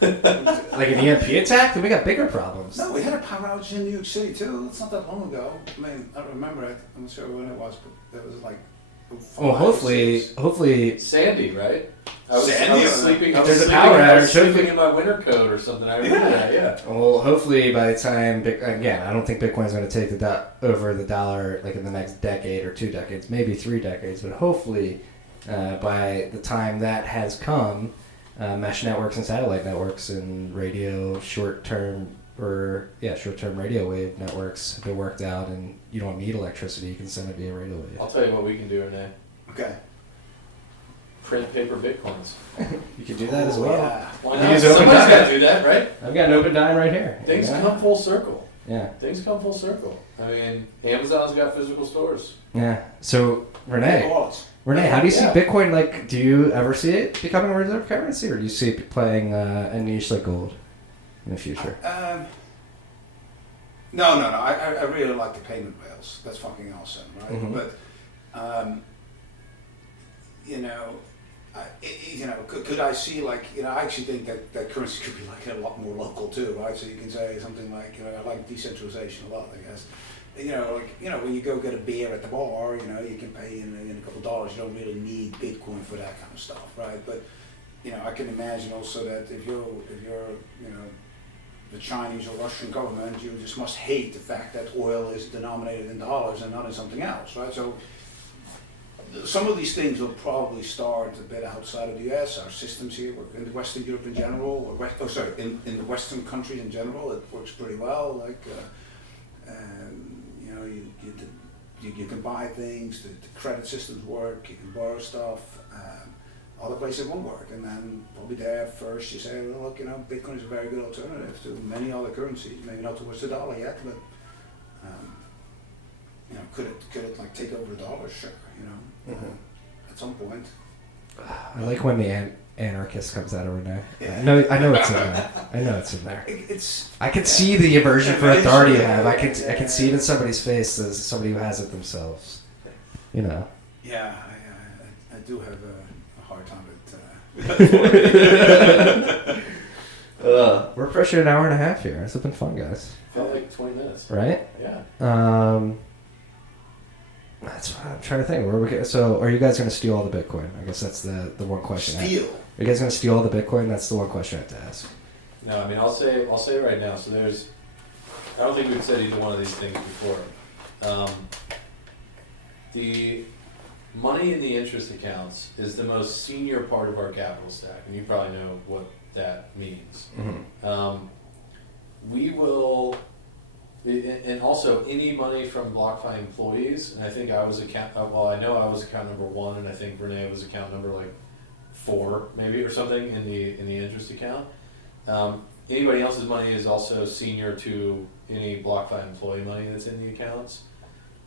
Like an EMP attack? Then we got bigger problems. No, we had a power outage in New York City too. It's not that long ago. I mean, I don't remember it. I'm not sure when it was, but it was like. Well, hopefully, Sandy, right? I was Sandy? sleeping. If there's a power outage, I was sleeping hopefully- in my winter coat or something. I remember that. Yeah. well, hopefully by the time, again, I don't think Bitcoin's going to take over the dollar like in the next decade or 2 decades, maybe 3 decades, but hopefully by the time that has come, mesh networks and satellite networks and radio short-term radio wave networks have been worked out, and you don't need electricity. You can send it via radio wave. I'll tell you what we can do, Rene. Okay. Print paper bitcoins. You can do that as well. Yeah. Why You not? use open Somebody's dime. got to do that, right? I've got an open dime right here. Things Yeah. come full circle. Yeah. Things come full circle. I mean, Amazon's got physical stores. Yeah. So Renee, Wallets. how do you see Yeah. Bitcoin? Like, do you ever see it becoming a reserve currency, or do you see it playing a niche like gold in the future? No. I really like the payment rails. That's fucking awesome, right? Mhm. But, could I see I actually think that currency could be like a lot more local too, right? So you can say something like, I like decentralization a lot, I guess. When you go get a beer at the bar, you can pay in a couple of dollars. You don't really need Bitcoin for that kind of stuff, right? But, I can imagine also that if you're the Chinese or Russian government, you just must hate the fact that oil is denominated in dollars and not in something else, right? So some of these things will probably start a bit outside of the U.S. Our systems here in the Western Europe in general, in the Western countries in general, it works pretty well. You can buy things, the credit systems work, you can borrow stuff. Other places won't work, and then probably there first you say, well, look, Bitcoin is a very good alternative to many other currencies. Maybe not towards the dollar yet, but could it like take over the dollar? Sure, at some point. I like when the anarchist comes out of Renee. Yeah. I know it's in there. I know it's in there. I can see the aversion for authority you have. I can see it in somebody's face as somebody who has it themselves. Yeah, I do have a hard time with. We're approaching an hour and a half here. It's been fun, guys. Felt like 20 minutes. Right? Yeah. That's what I'm trying to think. So, are you guys going to steal all the Bitcoin? I guess that's the one question. Steal? Are you guys going to steal all the Bitcoin? That's the one question I have to ask. No, I mean, I'll say right now. So I don't think we've said either one of these things before. The money in the interest accounts is the most senior part of our capital stack, and you probably know what that means. Mm-hmm. We will, and also any money from Blockfi employees, and I think I know I was account number 1, and I think Rene was account number 4 maybe or something in the interest account. Anybody else's money is also senior to any Blockfi employee money that's in the accounts.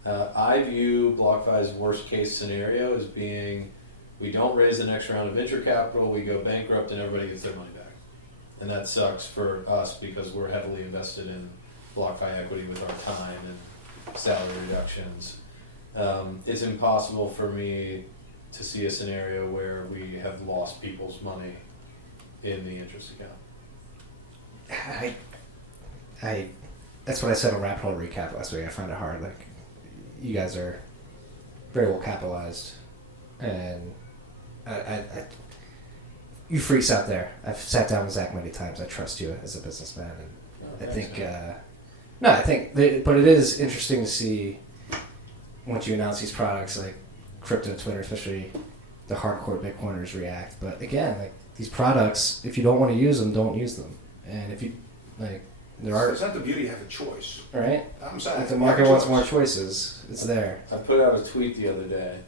I view Blockfi's worst case scenario as being, we don't raise the next round of venture capital, we go bankrupt, and everybody gets their money back. And that sucks for us because we're heavily invested in Blockfi equity with our time and salary reductions. It's impossible for me to see a scenario where we have lost people's money in the interest account. That's what I said on Rabbit Hole Recap last week. I find it hard. You guys are very well capitalized, and you freaks out there. I've sat down with Zach many times. I trust you as a businessman, and I think but it is interesting to see once you announce these products like Crypt and Twitter, especially the hardcore Bitcoiners react. But again, these products, if you don't want to use them, don't use them. And if you It's not the beauty you have a choice. right? I'm saying If the market wants more choices, it's there. I put out a tweet the other day,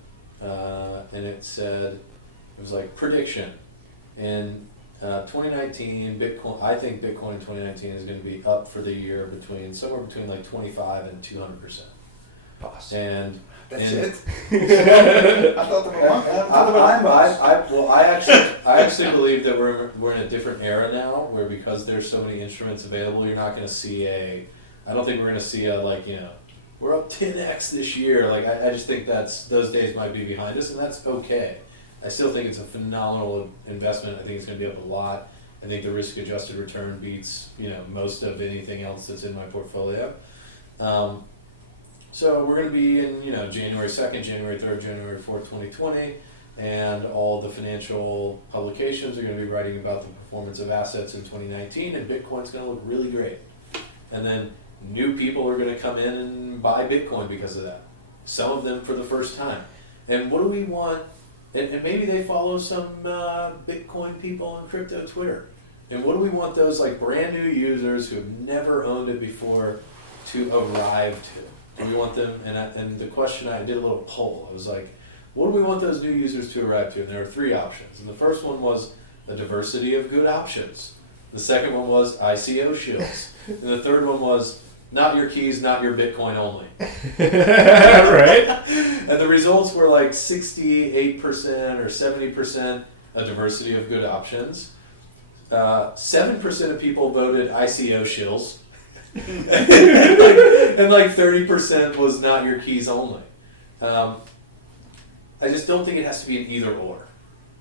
and it said, it was like, prediction. In 2019, Bitcoin, I think Bitcoin in 2019 is going to be up for the year somewhere between like 25 and 200%. And That's and, it. I thought the I actually believe that we're in a different era now, where because there's so many instruments available, you're not going to see I don't think we're going to see we're up 10x this year. Like I just think those days might be behind us, and that's okay. I still think it's a phenomenal investment. I think it's going to be up a lot. I think the risk-adjusted return beats most of anything else that's in my portfolio. So we're going to be in January 2nd, January 3rd, January 4th, 2020, and all the financial publications are going to be writing about the performance of assets in 2019, and Bitcoin's going to look really great. And then new people are going to come in and buy Bitcoin because of that. Some of them for the first time. And what do we want? And maybe they follow some Bitcoin people on crypto Twitter. And what do we want those like brand new users who have never owned it before to arrive to? Do we want them? And the question, I did a little poll. I was like, what do we want those new users to arrive to? And there are 3 options. And the first one was a diversity of good options. The second one was ICO shills. And the third one was not your keys, not your Bitcoin only. Right? And the results were like 68% or 70% a diversity of good options. 7% of people voted ICO shills. and like 30% was not your keys only. I just don't think it has to be an either or.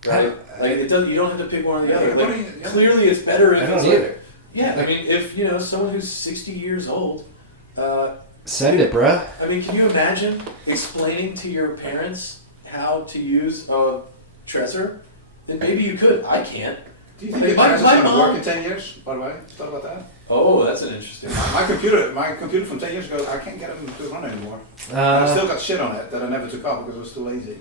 Right? Like it does. You don't have to pick one or the other. Like, clearly, it's better if I don't it's either. Yeah, I mean, if someone who's 60 years old. Send it, bruh. I mean, can you imagine explaining to your parents how to use a Trezor? Then maybe you could. I can't. Do you think the Trezor's going to work in 10 years, by the way? Thought about that? Oh, that's an interesting one. My computer from 10 years ago, I can't get them to run anymore. I still got shit on it that I never took off because I was too lazy.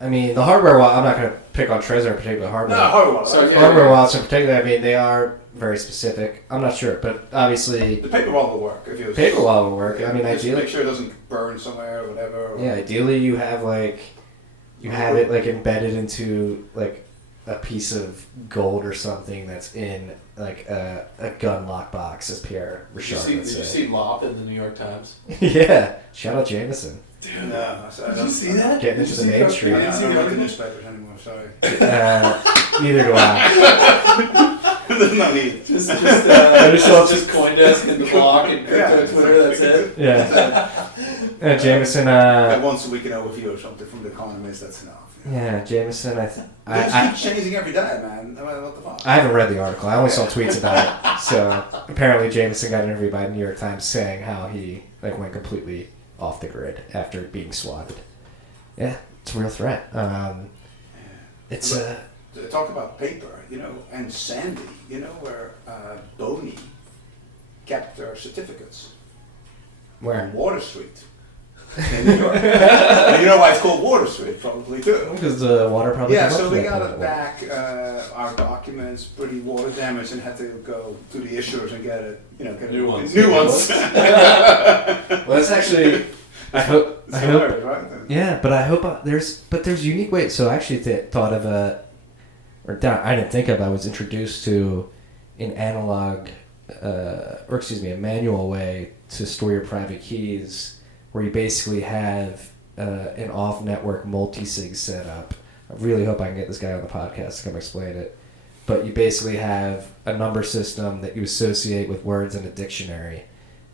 I mean, the hardware, I'm not going to pick on Trezor in particular. Hardware wallets in particular, I mean, they are very specific. I'm not sure, but obviously... The paper wallet will work. Paper wallet will work. I mean, just ideally... make sure it doesn't burn somewhere or whatever. Or yeah, ideally you have, you have it, embedded into, a piece of gold or something that's in, a gun lockbox, as Pierre Richard would say. Did you see Lop in the New York Times? Yeah. Shout out Jameson. Dude, no, did you see that? Getting into the mainstream. I don't read the newspapers anymore, sorry. Neither do I. There's no need. Just CoinDesk and the block and crypto Twitter, that's it? Yeah. Jameson, once a week an overview or something from The Economist, that's enough. Yeah, Jameson, I keep changing every day, man. What the fuck? I haven't read the article. I only saw tweets about it. So apparently Jameson got interviewed by the New York Times saying how he went completely off the grid after being swatted. Yeah, it's a real threat. It's talk about paper, and Sandy, where Boney kept their certificates. Where? On Water Street in New York. And you know why it's called Water Street, probably too. Because the water probably. Yeah, so we got it back. Our documents pretty water damaged, and had to go to the issuers and get it. Get new ones. New ones. Well, that's actually. I hope. Right? Yeah, but I hope there's unique ways. So I actually thought of I didn't think of. I was introduced to an a manual way to store your private keys, where you basically have an off-network multi-sig setup. I really hope I can get this guy on the podcast to come explain it. But you basically have a number system that you associate with words in a dictionary,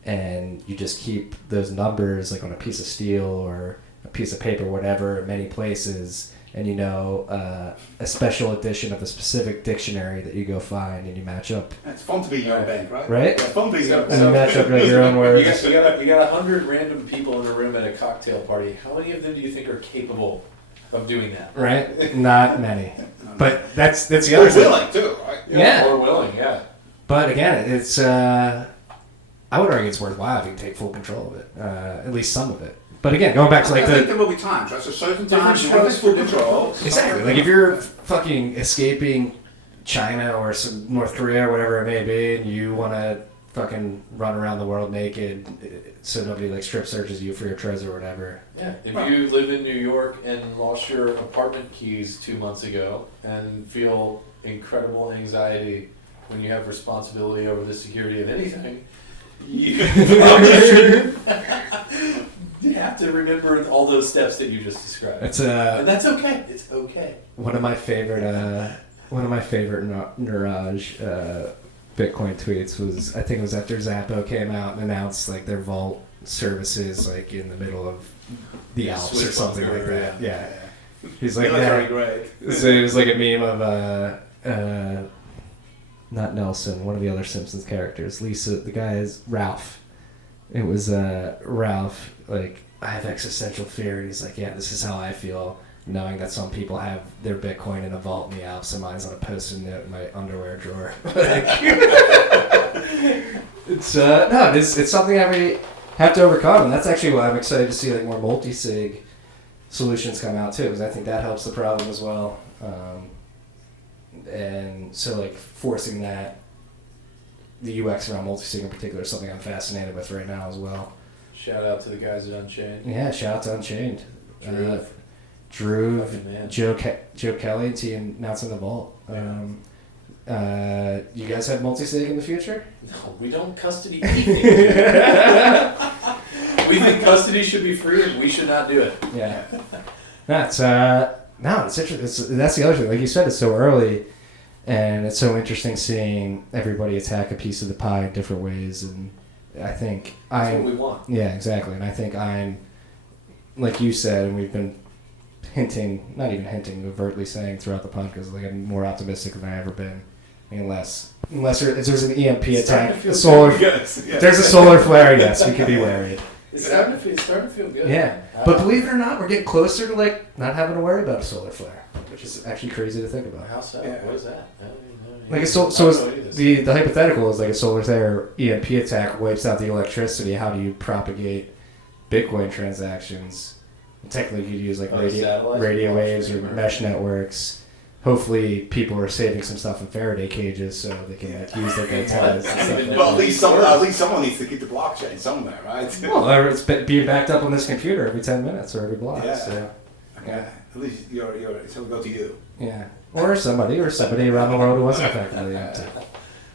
and you just keep those numbers on a piece of steel or a piece of paper, whatever, in many places, and a special edition of a specific dictionary that you go find and you match up. It's fun to be in your own bank, right? Right? It's fun to be in your own And you bank. match up your own words. You got 100 random people in a room at a cocktail party. How many of them do you think are capable of doing that? Right? Not many. But that's the other thing. Willing too, right? Yeah. Or willing, yeah. But again, it's I would argue it's worthwhile if you can take full control of it, at least some of it. But again, going back to I think there will be times, right? So certain times you want to full control. Exactly. If you're fucking escaping China or some North Korea or whatever it may be, and you want to fucking run around the world naked so nobody like strip searches you for your treasure or whatever. Yeah, if you live in New York and lost your apartment keys 2 months ago and feel incredible anxiety when you have responsibility over the security of anything, you have to remember all those steps that you just described. And that's okay. It's okay. One of my favorite Niraj Bitcoin tweets was, I think it was after Zappo came out and announced like their vault services like in the middle of the Alps or something like that. Yeah. He's like, very great. So it was like a meme of not Nelson, one of the other Simpsons characters. Lisa, the guy is Ralph. It was Ralph, like, I have existential fear, and he's like, yeah, this is how I feel, knowing that some people have their Bitcoin in a vault in the Alps and mine's on a post-it note in my underwear drawer. It's something that we have to overcome, and that's actually why I'm excited to see like more multi-sig solutions come out too, because I think that helps the problem as well. And so like forcing that, the UX around multi-sig in particular is something I'm fascinated with right now as well. Shout out to the guys at Unchained. Yeah, shout out to Unchained. Drew. Joe Kelly, and team announcing the vault. You guys have multi-sig in the future? No, we don't custody anything. We think custody should be free and we should not do it. Yeah. It's interesting. That's the other thing. Like you said, it's so early, and it's so interesting seeing everybody attack a piece of the pie in different ways. And I think that's what we want. Yeah, exactly. And I think I'm, like you said, and we've been not even hinting, overtly saying throughout the podcast, like I'm more optimistic than I've ever been. Unless there's an EMP attack, there's a solar flare, yes, we could be worried. It's starting to feel good. Yeah, but believe it or not, we're getting closer to like not having to worry about a solar flare, which is actually crazy to think about. How so? Yeah. What is that? The hypothetical is like a solar flare EMP attack wipes out the electricity. How do you propagate Bitcoin transactions? Technically, you'd use like radio waves or mesh networks. Hopefully, people are saving some stuff in Faraday cages so they can use their antennas. Well, at least someone needs to keep the blockchain somewhere, right? Well, it's being backed up on this computer every 10 minutes or every block. Yeah. So, yeah. At least it'll go to you. Yeah. Or somebody around the world who wasn't affected by the EMP.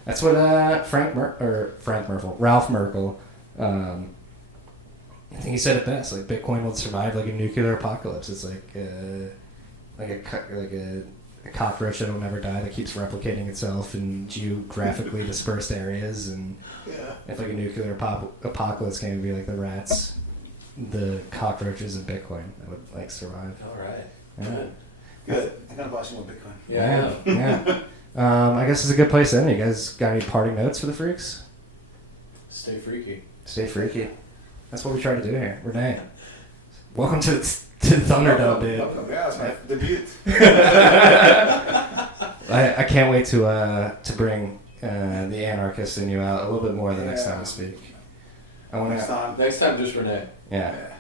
That's what Ralph Merkel. I think he said it best. Like Bitcoin will survive like a nuclear apocalypse. It's like a cockroach that will never die that keeps replicating itself in geographically dispersed areas. And if like a nuclear apocalypse came, it'd be like the rats, the cockroaches, and Bitcoin that would like survive. All right. Yeah. Good. I'm gonna buy some more Bitcoin. Yeah. I guess it's a good place to end. You guys got any parting notes for the freaks? Stay freaky. Stay freaky. That's what we try to do here. Renee, welcome to Thunderdome, dude. Yeah, it's my debut. I can't wait to bring the anarchist in you out a little bit more the next time we speak. Next time, just Renee. Yeah,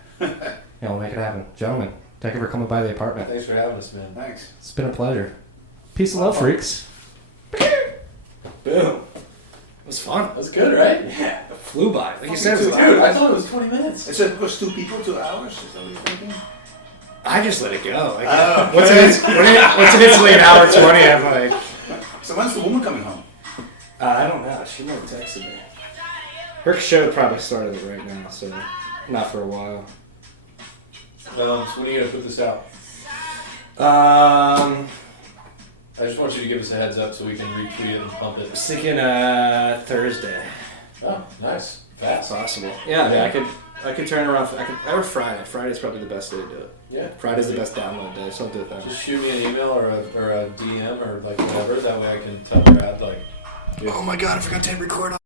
we'll make it happen. Gentlemen, thank you for coming by the apartment. Thanks for having us, man. Thanks. It's been a pleasure. Peace and love, freaks. Boom. It was fun. That was good, right? Yeah. It flew by. Like you said, dude, I thought it was 20 minutes. It said it was 2 people, 2 hours. Is that what you're thinking? I just let it go. Like, once it's late hour 20, I'm like... So when's the woman coming home? I don't know. She might have texted me. Her show probably started right now, so not for a while. So when are you going to put this out? I just want you to give us a heads up so we can retweet it and pump it. I was thinking Thursday. Oh, nice. Fast. Possible. Yeah, I could turn around. Or Friday. Friday's probably the best day to do it. Yeah. Friday's the best download day, so I'll do it then. Just shoot me an email or a DM or like whatever. That way I can tell Brad like. Oh my god! I forgot to hit record on